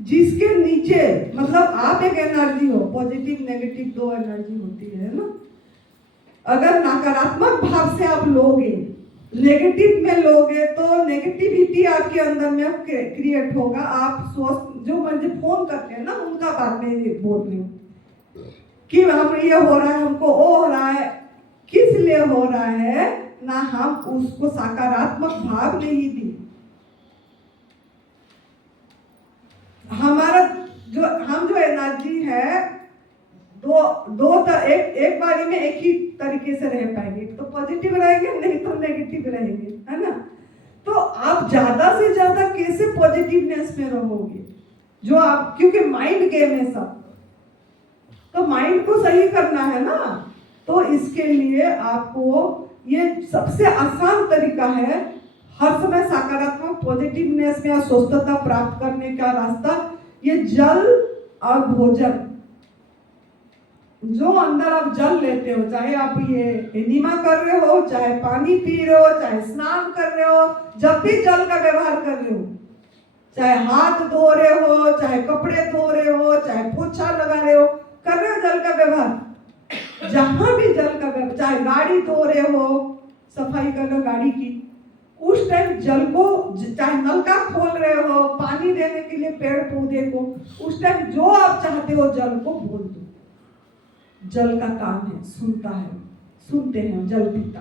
जिसके नीचे मतलब आप एक एनर्जी हो, पॉजिटिव नेगेटिव दो एनर्जी होती है ना। अगर नकारात्मक भाव से आप लोगे, नेगेटिव में लोगे तो नेगेटिविटी आपके अंदर में क्रिएट होगा। आप स्वस्थ, जो मुझे फोन करते हैं ना उनका बात में बोल रही हूँ कि हम ये हो रहा है, हमको वो हो रहा है, किस लिए हो रहा है ना, हम उसको सकारात्मक भाव नहीं दी। हमारा जो हम जो एनर्जी है एक बारी में एक ही तरीके से रह पाएंगे, तो पॉजिटिव रहेंगे नहीं तो नेगेटिव रहेंगे, है ना। तो आप ज्यादा से ज्यादा कैसे पॉजिटिवनेस में रहोगे, जो आप, क्योंकि माइंड गेम है सब, तो माइंड को सही करना है ना। तो इसके लिए आपको ये सबसे आसान तरीका है, हर समय सकारात्मक पॉजिटिवनेस में स्वस्थता प्राप्त करने का रास्ता, ये जल और भोजन। जो अंदर आप जल लेते हो, चाहे आप ये एनिमा कर रहे हो, चाहे पानी पी रहे हो, चाहे स्नान कर रहे हो, जब भी जल का व्यवहार कर रहे हो, चाहे हाथ धो रहे हो, चाहे कपड़े धो रहे हो, चाहे पोछा लगा रहे हो, कर रहे हो जल का व्यवहार। जहां भी जल का व्यवहार, चाहे गाड़ी धो रहे हो, सफाई कर रहे हो गाड़ी की, उस टाइम जल को, चाहे नलका खोल रहे हो पानी देने के लिए पेड़ पौधे को, उस टाइम जो आप चाहते हो जल को बोल दो। जल का काम है, सुनता है, सुनते हैं, जल पिता।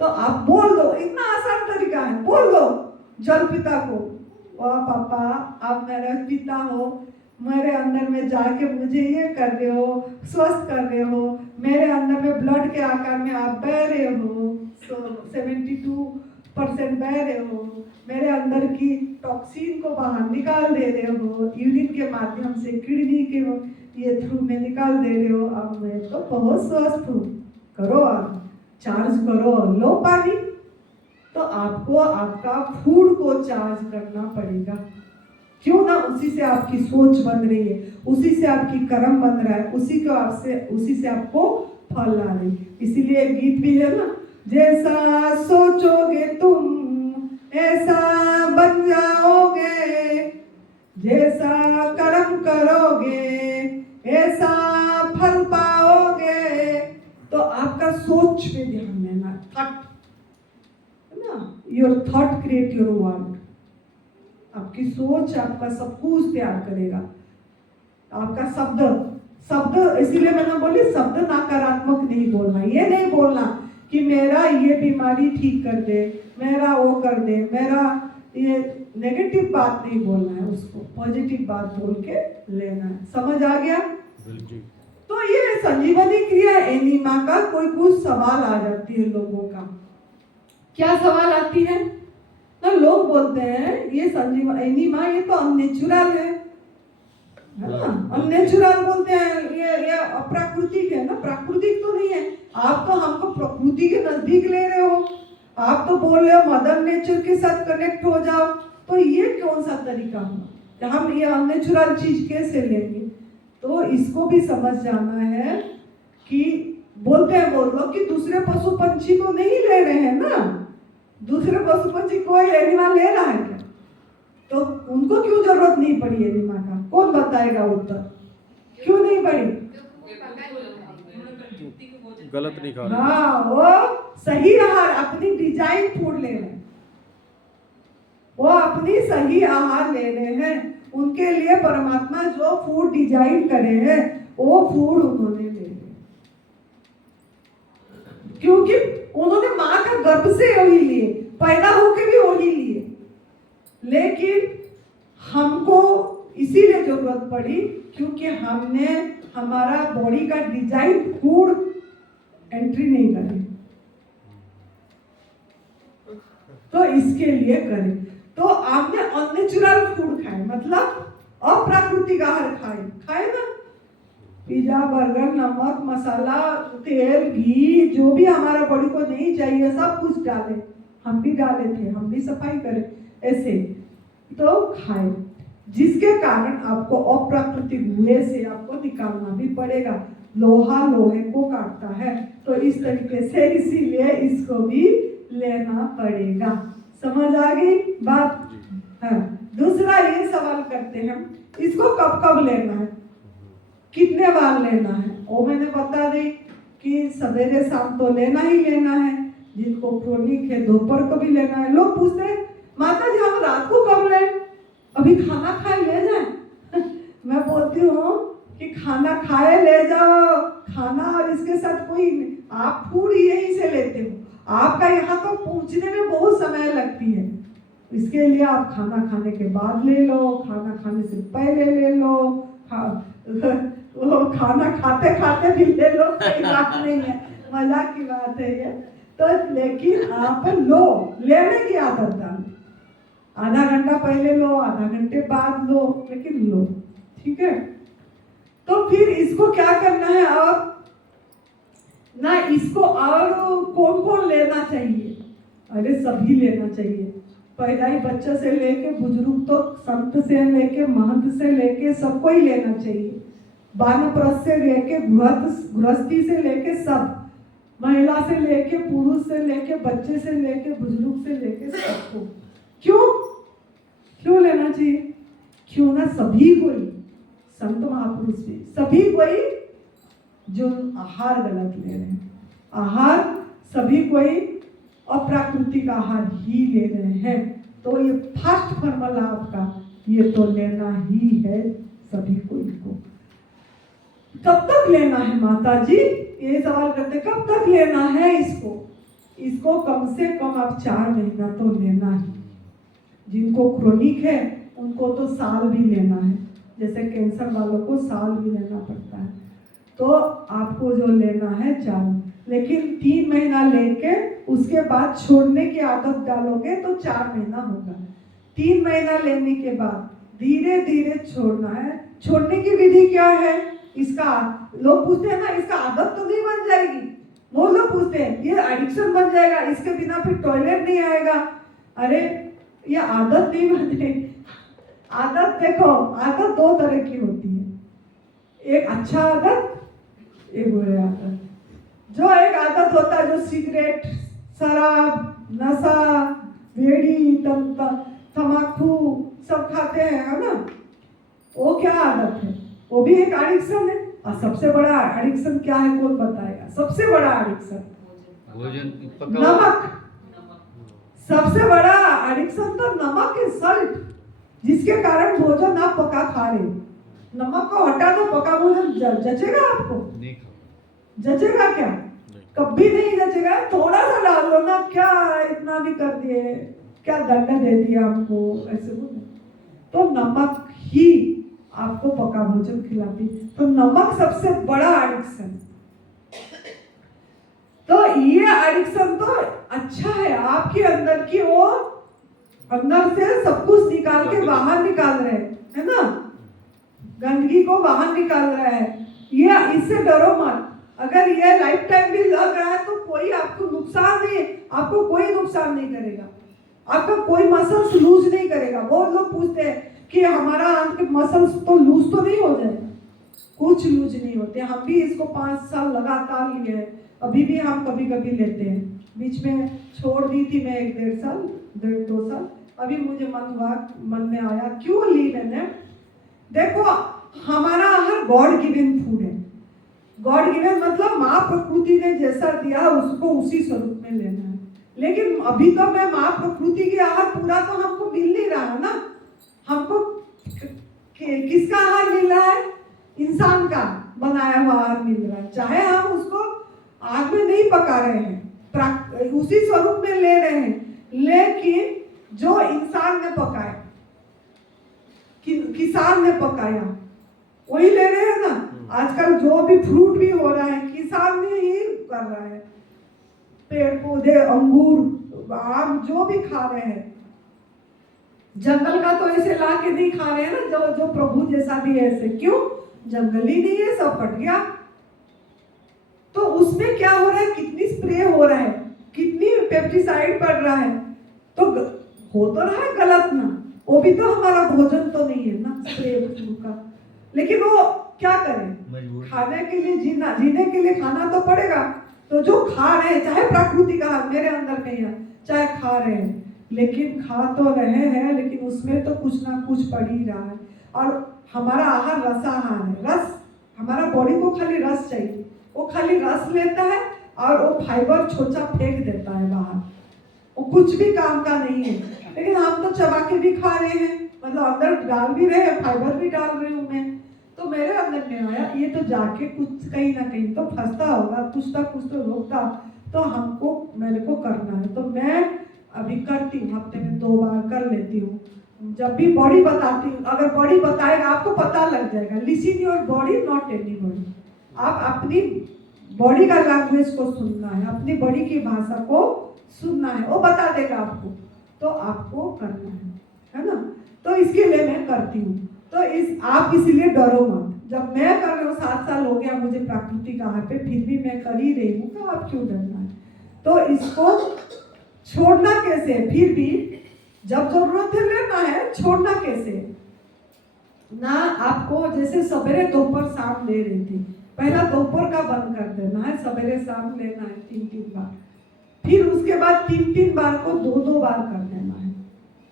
तो आप बोल दो, इतना आसान तरीका है, बोल दो जल पिता को, वाह पापा आप मेरा पिता हो, मेरे अंदर में जाके मुझे ये कर रहे हो, स्वस्थ कर रहे हो, मेरे अंदर में ब्लड के आकार में आप बह रहे हो, 72% बह रहे हो, मेरे अंदर की टॉक्सिन को बाहर निकाल दे रहे हो, यूरिन के माध्यम से, किडनी के ये थ्रू में निकाल दे रहे हो, अब मैं तो बहुत स्वस्थ हूँ। करो, आप चार्ज करो, लो पानी। तो आपको आपका फूड को चार्ज करना पड़ेगा, क्यों ना, उसी से आपकी सोच बन रही है, उसी से आपकी कर्म बन रहा है, उसी से आपको फल ला रही। इसीलिए गीत भी है ना, जैसा सोचोगे तुम ऐसा बन जाओगे, जैसा कर्म करोगे ऐसा फल पाओगे। तो आपका सोच पे ध्यान देना, थॉट है ना, your thought create your world. आपकी सोच आपका सब कुछ तैयार करेगा। आपका शब्द इसीलिए मैंने बोली, शब्द नकारात्मक नहीं बोलना। ये नहीं बोलना कि मेरा ये बीमारी ठीक कर दे, मेरा वो कर दे, मेरा ये नेगेटिव बात नहीं बोलना है, उसको पॉजिटिव बात बोल के लेना है। समझ आ गया? तो ये संजीवनी क्रिया एनिमा का कोई कुछ सवाल आ जाती है लोगों का। क्या सवाल आती है ना, लोग बोलते हैं ये संजीवनी एनिमा ये तो अननेचुरल है ना, अननेचुरल बोलते हैं, ये अप्राकृतिक है ना। प्राकृतिक तो नहीं है, आप तो हमको प्रकृति के नजदीक ले रहे हो, आप तो बोल रहे हो मदर नेचर के साथ कनेक्ट हो जाओ। तो ये कौन सा तरीका हुआ, हम ये अननेचुरल चीज कैसे लेंगे? तो इसको भी समझ जाना है कि बोलते हैं बहुत लोग कि दूसरे पशु पंछी को नहीं ले रहे हैं ना, दूसरे पशु पंछी कोई एनिमा ले रहा है क्या? तो उनको क्यों जरूरत नहीं पड़ी एनिमा का? कौन बताएगा उत्तर, क्यों नहीं पड़ी? गलत नहीं खा रहे। हाँ, वो सही आहार, अपनी डिजाइन फूड ले रहे हैं, वो अपनी सही आहार ले रहे हैं। उनके लिए परमात्मा जो फूड डिजाइन करे हैं वो फूड उन्होंने ले लिया, क्योंकि उन्होंने माँ का गर्भ से वही लिए, पैदा होके भी वही लिए। लेकिन हमको इसीलिए जरूरत पड़ी क्योंकि हमने हमारा बॉडी का डिजाइन फूड एंट्री नहीं करी, तो इसके लिए करें। तो आपने अननेचुरल फूड खाए, मतलब अप्राकृतिक आहार खाए ना, पिज्जा बर्गर नमक मसाला तेल घी जो भी हमारा बॉडी को नहीं चाहिए सब कुछ डाले, हम भी डाले थे, हम भी सफाई करें ऐसे तो खाए, जिसके कारण आपको अप्राकृतिक हुए से आपको निकालना भी पड़ेगा। लोहा लोहे को काटता है, तो इस तरीके से इसीलिए इसको भी लेना पड़ेगा। समझ आ गई बात? हाँ। दूसरा ये सवाल करते हैं, इसको कब कब लेना है, कितने बार लेना है? वो मैंने बता दी कि सवेरे शाम तो लेना ही लेना है, जिनको क्रोनिक है दोपहर को भी लेना है। लोग पूछते हैं माता जी हम रात को कब लें, अभी खाना खाए ले जाए मैं बोलती हूँ कि खाना खाए ले जाओ, खाना और इसके साथ कोई आप फूड यहीं से लेते हो, आपका यहाँ तो पहुँचने में बहुत समय लगती है, इसके लिए आप खाना खाने के बाद ले लो, खाना खाने से पहले ले लो, वो खाना खाते खाते भी ले लो, कोई बात नहीं है, मजाक की बात है ये तो। लेकिन आप लो, लेने की आदत डालो, आधा घंटा पहले लो आधा घंटे बाद लो, लेकिन लो, ठीक है। तो फिर इसको क्या करना है अब ना, इसको और कौन कौन लेना चाहिए? अरे सभी लेना चाहिए, पैदाई बच्चे से लेके बुजुर्ग तो संत से लेके महंत से लेके सबको ही लेना चाहिए, वानप्रस्थ से लेके गृहस्थी से लेके सब, महिला से लेके पुरुष से लेके बच्चे से लेके बुजुर्ग से लेके सबको। क्यों लेना चाहिए? क्यों ना सभी कोई, संत महापुरुष भी सभी कोई जो आहार गलत ले रहे हैं, आहार सभी कोई अप्राकृतिक आहार ही ले रहे हैं, तो ये फर्स्ट फॉर्मूला आपका ये तो लेना ही है सभी को। इसको कब तक लेना है माता जी, ये सवाल करते कब तक लेना है इसको कम से कम आप 4 महीना तो लेना ही। जिनको क्रोनिक है उनको तो साल भी लेना है, जैसे कैंसर वालों को साल भी लेना पड़ता है, तो आपको जो लेना है 4, लेकिन 3 महीना लेके उसके बाद छोड़ने की आदत डालोगे तो 4 महीना होगा। 3 महीना लेने के बाद धीरे धीरे छोड़ना है। छोड़ने की विधि क्या है? इसका लोग पूछते हैं ना, इसका आदत तो नहीं बन जाएगी, वो लोग पूछते हैं ये एडिक्शन बन जाएगा, इसके बिना फिर टॉयलेट नहीं आएगा। अरे ये आदत नहीं बनती। आदत देखो, आदत 2 तरह की होती है, एक अच्छा आदत, एक बुरे आदत। जो एक आदत होता है जो सिगरेट शराब नशा बीड़ी तम्बाकू सब खाते हैं, है ना, वो क्या आदत है? वो भी एक एडिक्शन है। और सबसे बड़ा एडिक्शन क्या है कौन बताएगा? सबसे बड़ा एडिक्शन भोजन नमक। सबसे बड़ा एडिक्शन तो नमक है, सल्ट, जिसके कारण भोजन आप पका खा रहे हो। नमक को हटा दो, पका भोजन जचेगा आपको? नहीं जचेगा क्या? कभी नहीं जचेगा। थोड़ा सा डाल लो ना, क्या इतना भी कर दिए, क्या दंड दे दिया हमको, ऐसे बोले। तो नमक ही आपको पका भोजन खिलाती, तो नमक सबसे बड़ा एडिक्शन। तो ये एडिक्शन तो अच्छा है, आपके अंदर की वो अंदर से सब कुछ निकाल के बाहर निकाल रहे हैं, है ना, गंदगी को बाहर निकाल रहा है। ये इससे डरो मत। अगर ये लाइफ टाइम भी लग रहा है तो कोई आपको नुकसान नहीं, आपको कोई नुकसान नहीं करेगा, आपका कोई मसल्स लूज नहीं करेगा। बहुत लोग पूछते हैं कि हमारा मसल्स तो लूज तो नहीं हो जाएगा? कुछ लूज नहीं होते। हम भी इसको 5 साल लगातार लिए हैं, अभी भी हम कभी कभी लेते हैं। बीच में छोड़ दी थी मैं 1-1.5 साल, 1.5-2 साल, अभी मुझे मन में आया क्यों ली मैंने। देखो हमारा आहार गॉड गिवन फूड है। गॉड गिवन मतलब माँ प्रकृति ने जैसा दिया उसको उसी स्वरूप में लेना है। लेकिन अभी तो मैं माँ प्रकृति के आहार पूरा तो हमको मिल नहीं रहा ना, हमको किसका आहार मिल रहा है? इंसान का बनाया हुआ आहार मिल रहा है। चाहे हम उसको आग में नहीं पका रहे हैं, उसी स्वरूप में ले रहे हैं, लेकिन जो इंसान ने पकाया, किसान ने पकाया, वही ले रहे हैं ना। आजकल जो भी फ्रूट भी हो रहा है किसान ने ही कर रहा है। पेड़ पौधे अंगूर आम जो भी खा रहे हैं जंगल का तो ऐसे ला के नहीं खा रहे हैं ना, जो जो प्रभु जैसा भी है ऐसे। क्यों? जंगल ही नहीं है, सब कट गया। तो उसमें क्या हो रहा है, कितनी स्प्रे हो रहा है, कितनी पेस्टिसाइड पड़ रहा है, तो हो तो रहा है गलत ना, वो भी तो हमारा भोजन तो नहीं है ना स्प्रे का। लेकिन वो क्या करें, मजबूर खाने के लिए जीने के लिए खाना तो पड़ेगा। तो जो खा रहे हैं, चाहे प्रकृति का मेरे अंदर नहीं है, चाहे खा रहे हैं, लेकिन खा तो रहे हैं, लेकिन उसमें तो कुछ ना कुछ पड़ ही रहा है। और हमारा आहार रसाहार है, रस, हमारा बॉडी को खाली रस चाहिए, वो खाली रस लेता है और वो फाइबर छोचा फेंक देता है बाहर, वो कुछ भी काम का नहीं है। लेकिन हम तो चबा के भी खा रहे हैं, मतलब अंदर डाल भी रहे हैं, फाइबर भी डाल रही हूँ मैं। तो मेरे अंदर में आया ये तो जाके कुछ कहीं ना कहीं तो फंसता होगा, कुछ ना कुछ तो रोकता, तो हमको मेरे को करना है। तो मैं अभी करती हूँ, हफ्ते में 2 बार कर लेती हूँ। जब भी बॉडी बताती हूँ, अगर बॉडी बताएगा आपको पता लग जाएगा, listen your body not any body. आप अपनी बॉडी का लैंग्वेज को सुनना है, अपनी बॉडी की भाषा को सुनना है, वो बता देगा आपको, तो आपको करना है ना। तो इसके लिए मैं करती हूँ। तो आप इसीलिए डरो मत। जब मैं कर रही हूँ, 7 साल हो गया मुझे प्राकृतिक आहार पे, फिर भी मैं कर ही रही हूँ, तो आप क्यों डरना है। तो इसको छोड़ना कैसे है, फिर भी जब जरूरत है लेना है, छोड़ना कैसे ना। आपको जैसे सवेरे दोपहर शाम ले रही थी, पहला दोपहर का बंद कर देना है, सवेरे शाम लेना है 3-3 बार, फिर उसके बाद 3-3 बार को 2-2 बार कर देना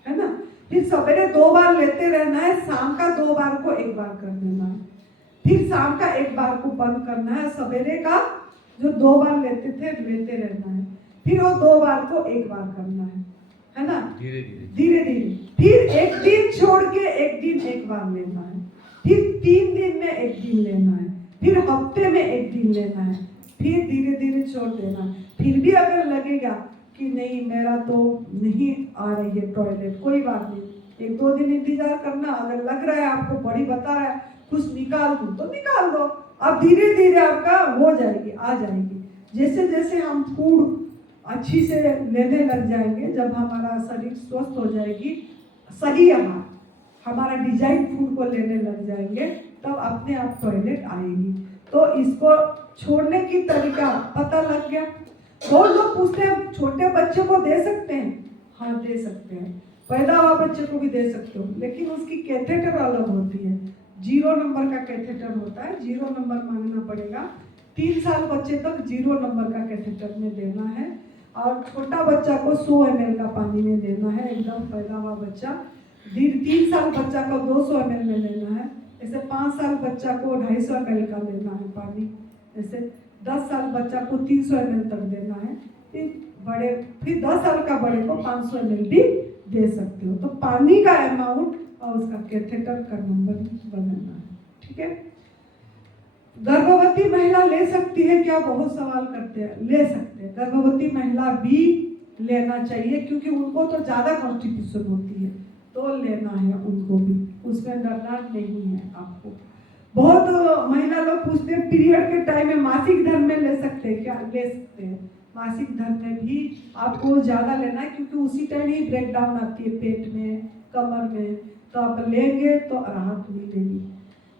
है ना। फिर सवेरे 2 बार लेते रहना है, शाम का 2 बार को 1 बार कर देना है, फिर शाम का 1 बार को बंद करना है, सवेरे का जो 2 बार लेते थे लेते रहना है, फिर वो 2 बार को 1 बार करना है ना, धीरे धीरे धीरे धीरे। फिर 1 दिन छोड़ के 1 दिन 1 बार लेना है, फिर 3 दिन में 1 दिन लेना है, फिर हफ्ते में 1 दिन लेना है, फिर धीरे धीरे छोड़ देना है। फिर भी अगर लगेगा कि नहीं मेरा तो नहीं आ रही है टॉयलेट, कोई बात नहीं, 1-2 दिन इंतजार करना। अगर लग रहा है आपको बॉडी बता रहा है कुछ निकाल दूं तो निकाल दो, अब धीरे धीरे आपका हो जाएगी, आ जाएगी। जैसे जैसे हम फूड अच्छी से लेने लग जाएंगे, जब हमारा शरीर स्वस्थ हो जाएगी, सही आहार हमारा डिजाइन फूड को लेने लग जाएंगे, तब अपने आप टॉयलेट आएगी। तो इसको छोड़ने की तरीका पता लग गया। बहुत लोग पूछते हैं छोटे बच्चे को दे सकते हैं, हाँ दे सकते हैं, पैदा हुआ बच्चे को भी दे सकते हो, लेकिन उसकी कैथेटर अलग होती है, 0 नंबर का कैथेटर होता है, 0 नंबर मांगना पड़ेगा। 3 साल बच्चे तक 0 नंबर का कैथेटर में देना है, और छोटा बच्चा को 100 ml का पानी में देना है, एकदम पैदा हुआ बच्चा। 3 साल बच्चा को 200 ml में लेना है, ऐसे 5 साल बच्चा को 250 ml का लेना है पानी, ऐसे 10 साल बच्चा को 300 ml तक देना है, फिर 10 साल का बड़े को 500 ml भी दे सकते हो। तो पानी का अमाउंट और उसका कैथेटर का नंबर बदलना है, ठीक है। गर्भवती महिला ले सकती है क्या, बहुत सवाल करते हैं। ले सकते हैं, गर्भवती महिला भी लेना चाहिए, क्योंकि उनको तो ज़्यादा कॉन्स्टिपेशन होती है, तो लेना है उनको भी, उसमें डरना नहीं है आपको। बहुत महिला लोग पूछते हैं पीरियड के टाइम में मासिक धर्म में ले सकते हैं क्या, ले सकते हैं। मासिक धर्म में भी आपको ज़्यादा लेना है, क्योंकि उसी टाइम ही ब्रेक डाउन आती है पेट में, कमर में, तो आप लेंगे तो राहत मिलेगी।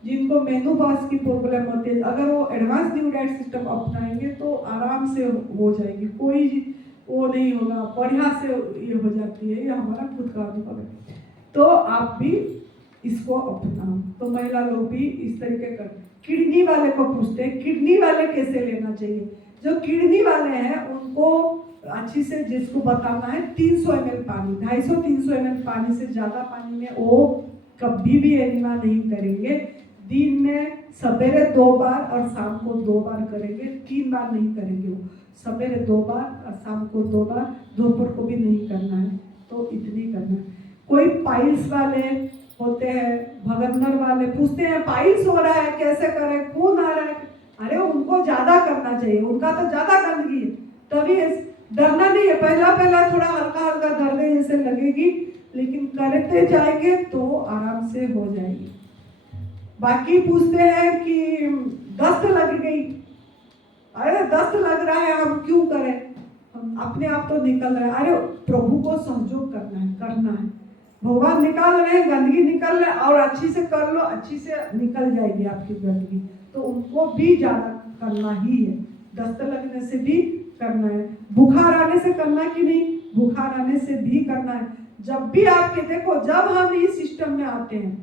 जिनको मेनोपॉज की प्रॉब्लम होती है, अगर वो एडवांस न्यू डाइट सिस्टम अपनाएंगे तो आराम से हो जाएगी, कोई वो नहीं होगा, बढ़िया से ये हो जाती है, ये हमारा खुद का अनुभव है। तो आप भी इसको अपनाओ। तो महिला लोग भी इस तरीके कर। किडनी वाले को पूछते हैं किडनी वाले कैसे लेना चाहिए। जो किडनी वाले हैं उनको अच्छी से जिसको बताना है 300 ml पानी, 250-300 ml पानी से ज़्यादा पानी में वो कभी भी एनिमा नहीं करेंगे। दिन में सवेरे 2 बार और शाम को 2 बार करेंगे, 3 बार नहीं करेंगे। वो सवेरे 2 बार और शाम को 2 बार, दोपहर को भी नहीं करना है, तो इतनी करना है। कोई पाइल्स वाले होते हैं, भगतनर वाले पूछते हैं पाइल्स हो रहा है कैसे करें, खून आ रहा है, अरे उनको ज़्यादा करना चाहिए, उनका तो ज़्यादा गंदगी है, तभी डरना नहीं है। पहला थोड़ा हल्का हल्का दर्द जैसे लगेगी, लेकिन करते जाएंगे तो आराम से हो जाएगी। बाकी पूछते हैं कि दस्त लग गई, अरे दस्त लग रहा है हम क्यों करें, हम अपने आप तो निकल रहा है। अरे प्रभु को सहयोग करना है, भगवान निकाल रहे हैं, गंदगी निकल रहा है, और अच्छी से कर लो, अच्छी से निकल जाएगी आपकी गंदगी। तो उनको भी ज्यादा करना ही है, दस्त लगने से भी करना है, बुखार आने से करना है कि नहीं, बुखार आने से भी करना है। जब भी आपके देखो, जब हम इस सिस्टम में आते हैं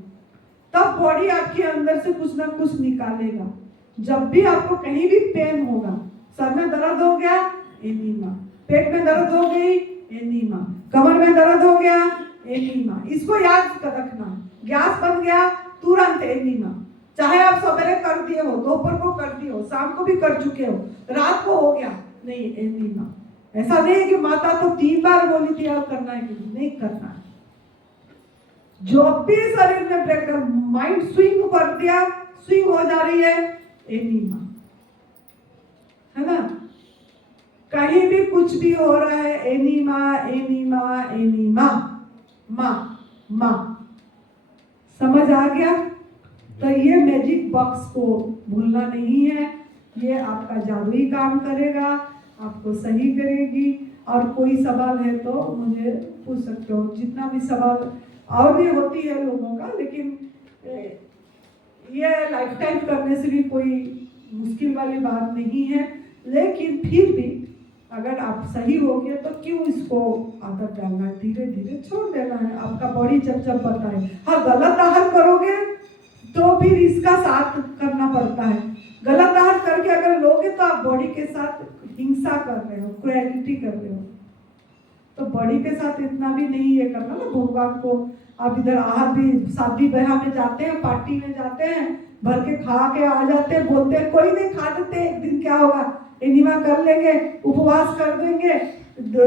तब बॉडी आपके अंदर से कुछ ना कुछ निकालेगा। जब भी आपको कहीं भी पेन होगा, सर में दर्द हो गया, एनीमा, पेट में दर्द हो गई, एनीमा, कमर में दर्द हो गया, एनीमा, इसको याद कर रखना। गैस बन गया, तुरंत एनीमा, चाहे आप सवेरे कर दिए हो, दोपहर को कर दिए हो, शाम को भी कर चुके हो, रात को हो गया, नहीं, एनीमा। ऐसा नहीं है कि माता तो 3 बार बोली थी आप करना है कि नहीं करना है। जो भी शरीर में ब्रेकर, माइंड स्विंग कर दिया, स्विंग हो जा रही है, एनीमा, है ना, कहीं भी कुछ भी हो रहा है, एनीमा, एनीमा, एनीमा, माँ माँ, समझ आ गया। तो ये मैजिक बॉक्स को भूलना नहीं है, ये आपका जादुई काम करेगा, आपको सही करेगी। और कोई सवाल है तो मुझे पूछ सकते हो, जितना भी सवाल और भी होती है लोगों का, लेकिन ये लाइफ टाइम करने से भी कोई मुश्किल वाली बात नहीं है। लेकिन फिर भी अगर आप सही हो गए तो क्यों इसको आदत डालना है, धीरे धीरे छोड़ देना है, आपका बॉडी जब बताए। हाँ, गलत आहार करोगे तो फिर इसका साथ करना पड़ता है। गलत आहार करके अगर लोगे तो आप बॉडी के साथ हिंसा कर रहे हो, क्रुएलिटी कर रहे हो। तो बॉडी के साथ इतना भी नहीं ये करना ना भगवान को। आप इधर आहार भी, शादी ब्याह में जाते हैं, पार्टी में जाते हैं, भर के खा के आ जाते हैं, बोलते हैं कोई नहीं खा देते, एक दिन क्या होगा, एनिमा कर लेंगे, उपवास कर देंगे,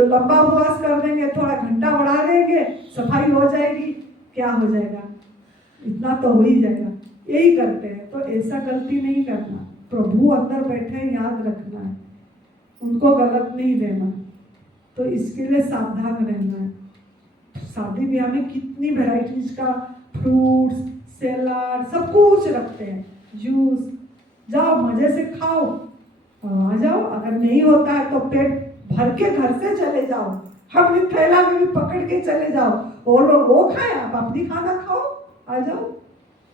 लंबा उपवास कर देंगे, थोड़ा घंटा बढ़ा देंगे, सफाई हो जाएगी, क्या हो जाएगा, इतना तो हो ही जाएगा, यही करते हैं। तो ऐसा गलती नहीं करना, प्रभु अंदर बैठे हैं, याद रखना है, उनको गलत नहीं देना। तो इसके लिए सावधान रहना है। शादी ब्याह में कितनी वैरायटीज का फ्रूट्स, सलाद, सब कुछ रखते हैं, जूस, जाओ मजे से खाओ, आ जाओ। अगर नहीं होता है तो पेट भर के घर से चले जाओ, अपनी थैला में भी पकड़ के चले जाओ, वो लोग वो खाए, आप अपनी खाना खाओ, आ जाओ।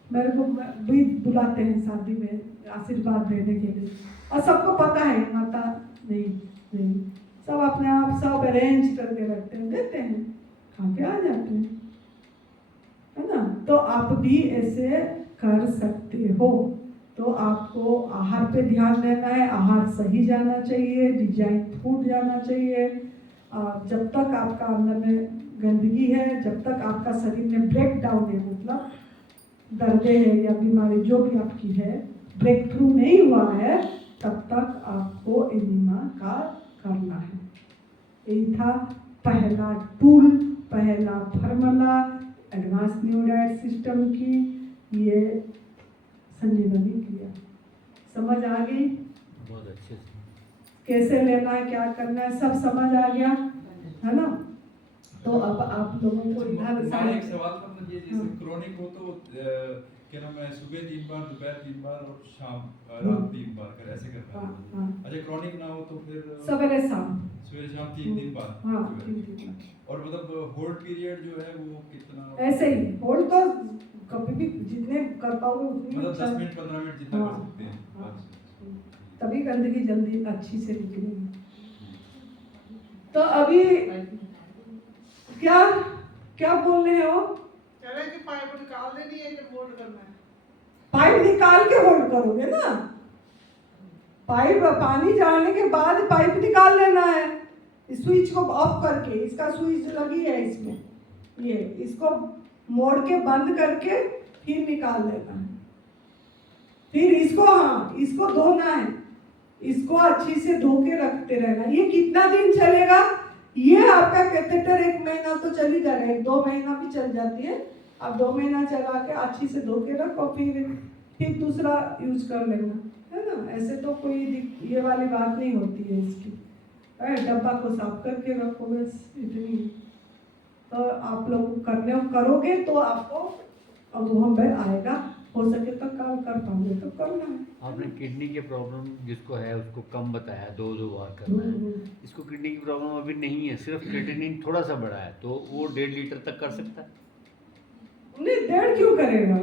मेरे को भी बुलाते हैं शादी में आशीर्वाद देने के लिए, और सबको पता है माता नहीं नहीं, सब अपने आप सब अरेंज करके रखते हैं, देते हैं, खा के आ जाते हैं, है ना। तो आप भी ऐसे कर सकते हो। तो आपको आहार पे ध्यान देना है, आहार सही जाना चाहिए, डिजाइन फूड जाना चाहिए। जब तक आपका अंदर में गंदगी है, जब तक आपका शरीर में ब्रेक डाउन है, मतलब दर्दे है या बीमारी जो भी आपकी है, ब्रेक थ्रू नहीं हुआ है, तब तक आपको एनीमा का करना है। यही था पहला टूल, पहला formula advance new diet system की, ये संजीवनी क्रिया। समझ आ गई? बहुत अच्छे से कैसे लेना है, क्या करना है, सब समझ आ गया, है ना। तो अब आप लोगों को इधर मैं एक सवाल करना चाहिए, जैसे हाँ। क्रोनिक हो तो क्या नाम है, सुबह 3 बार, दोपहर 3 बार और शाम रात 3 बार कर, ऐसे करना हाँ, है। हाँ। अच्छा, क्रोनिक ना हो तो फिर सवेरे शाम, सवेरे शाम 3 बार। हाँ, सुबह। 3 बार। और मतलब होल्ड पीरियड जो है वो कितना? ऐसे ही होल्ड तो कभी भी जितने कर पाओगे उतनी मतलब अच्छा 10 है। मिनट 15 मिनट जितना हाँ, कर सकते हैं। हाँ। अच्छा। तभी गंदगी जल्दी अच्छी से निकलेगी। तो अभी क्या क्या बोल रहे हो? कह रहे हैं कि पाइप निकाल देनी है कि होल्ड करना है। पाइप निकाल के होल्ड करोगे ना, पाइप पानी जाने के बाद पाइप निकाल लेना है, इस स्विच को ऑफ करके, इसका स्विच लगी है इसमें, ये इसको मोड़ के बंद करके फिर निकाल लेना है। फिर इसको, हाँ, इसको धोना है, इसको अच्छी से धो के रखते रहना। ये कितना दिन चलेगा? ये आपका कैथेटर 1 महीना तो चल ही जाएगा, 1-2 महीना भी चल जाती है। आप 2 महीना चला के अच्छी से धो के रखो, फिर दूसरा यूज कर लेना, है ना। ऐसे तो कोई ये वाली बात नहीं होती है इसकी। डब्बा को साफ करके रखो, बस इतनी। तो आप लोग करोगे तो आपको अनुभव में आएगा। हो सके तो कल कर पाओगे तो करना है। आपने किडनी के प्रॉब्लम जिसको है उसको कम बताया, 2 बार करना है। इसको किडनी की प्रॉब्लम अभी नहीं है, सिर्फ क्रिएटिनिन थोड़ा सा बढ़ा है, तो वो 1.5 लीटर तक कर सकता है। नहीं 1.5 क्यों करेगा,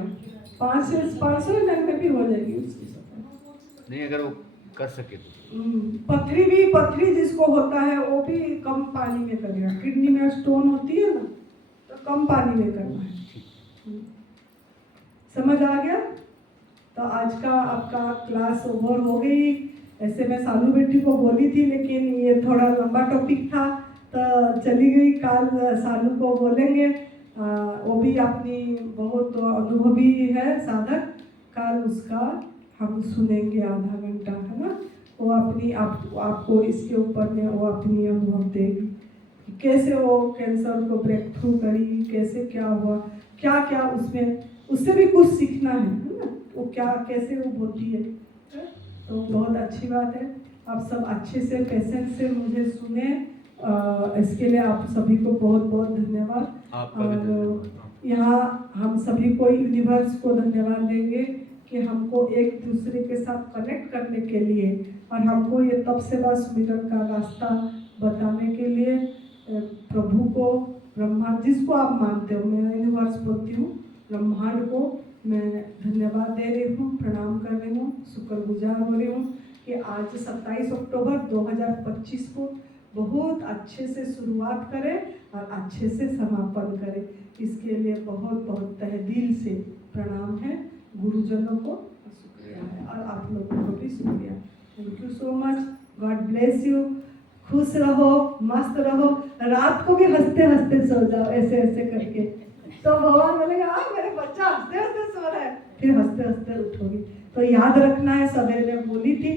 500 ml में भी हो जाएगी उसकी सफाई। नहीं अगर वो कर सके तो पथरी जिसको होता है वो भी कम पानी में करेगा, किडनी में स्टोन होती है ना तो कम पानी में करना है। समझ आ गया? तो आज का आपका क्लास ओवर हो गई। ऐसे मैं सानू बेटी को बोली थी लेकिन ये थोड़ा लंबा टॉपिक था तो चली गई। कल सानू को बोलेंगे, वो भी अपनी बहुत अनुभवी है साधक, कल उसका हम सुनेंगे आधा घंटा, है ना। वो अपनी आपको इसके ऊपर में वो अपनी अनुभव देगी कि कैसे वो कैंसर को ब्रेक थ्रू करी, कैसे क्या हुआ, क्या क्या उसमें उससे भी कुछ सीखना है ना, वो क्या कैसे वो बोलती है। तो बहुत अच्छी बात है। आप सब अच्छे से पेशेंस से मुझे सुने, इसके लिए आप सभी को बहुत बहुत धन्यवाद। आपका भी धन्यवाद। यहाँ हम सभी को यूनिवर्स को धन्यवाद देंगे कि हमको एक दूसरे के साथ कनेक्ट करने के लिए और हमको ये तप सेवा सुमिरन का रास्ता बताने के लिए प्रभु को, ब्रह्मांड जिसको आप मानते हो, मैं यूनिवर्स बोलती हूँ, ब्रह्मांड को मैं धन्यवाद दे रही हूँ, प्रणाम कर रही हूँ, शुक्रगुजार हो रही हूँ कि आज 27 अक्टूबर 2025 को बहुत अच्छे से शुरुआत करें और अच्छे से समापन करें। इसके लिए बहुत बहुत तहे दिल से प्रणाम है। गुरुजनों को शुक्रिया है और आप लोगों को भी शुक्रिया। Thank you so much. God bless you. खुश रहो, मस्त रहो, रात को भी हंसते हंसते सो जाओ, ऐसे ऐसे करके। तो भगवान बोलेगा मेरे बच्चा हंसते हंसते सो रहा है, फिर हंसते हंसते उठोगी। तो याद रखना है, सवेरे में बोली थी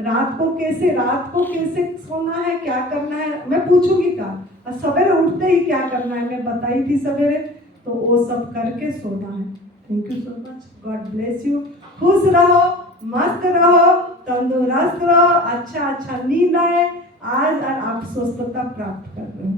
रात को कैसे सोना है, क्या करना है मैं पूछूंगी का, और सवेरे उठते ही क्या करना है मैं बताई थी सवेरे, तो वो सब करके सोना है। Thank you so much. God bless you. खुश रहो, मस्त रहो, तंदुरुस्त रहो, अच्छा नींद आए आज और आप स्वस्थता प्राप्त कर रहे हो।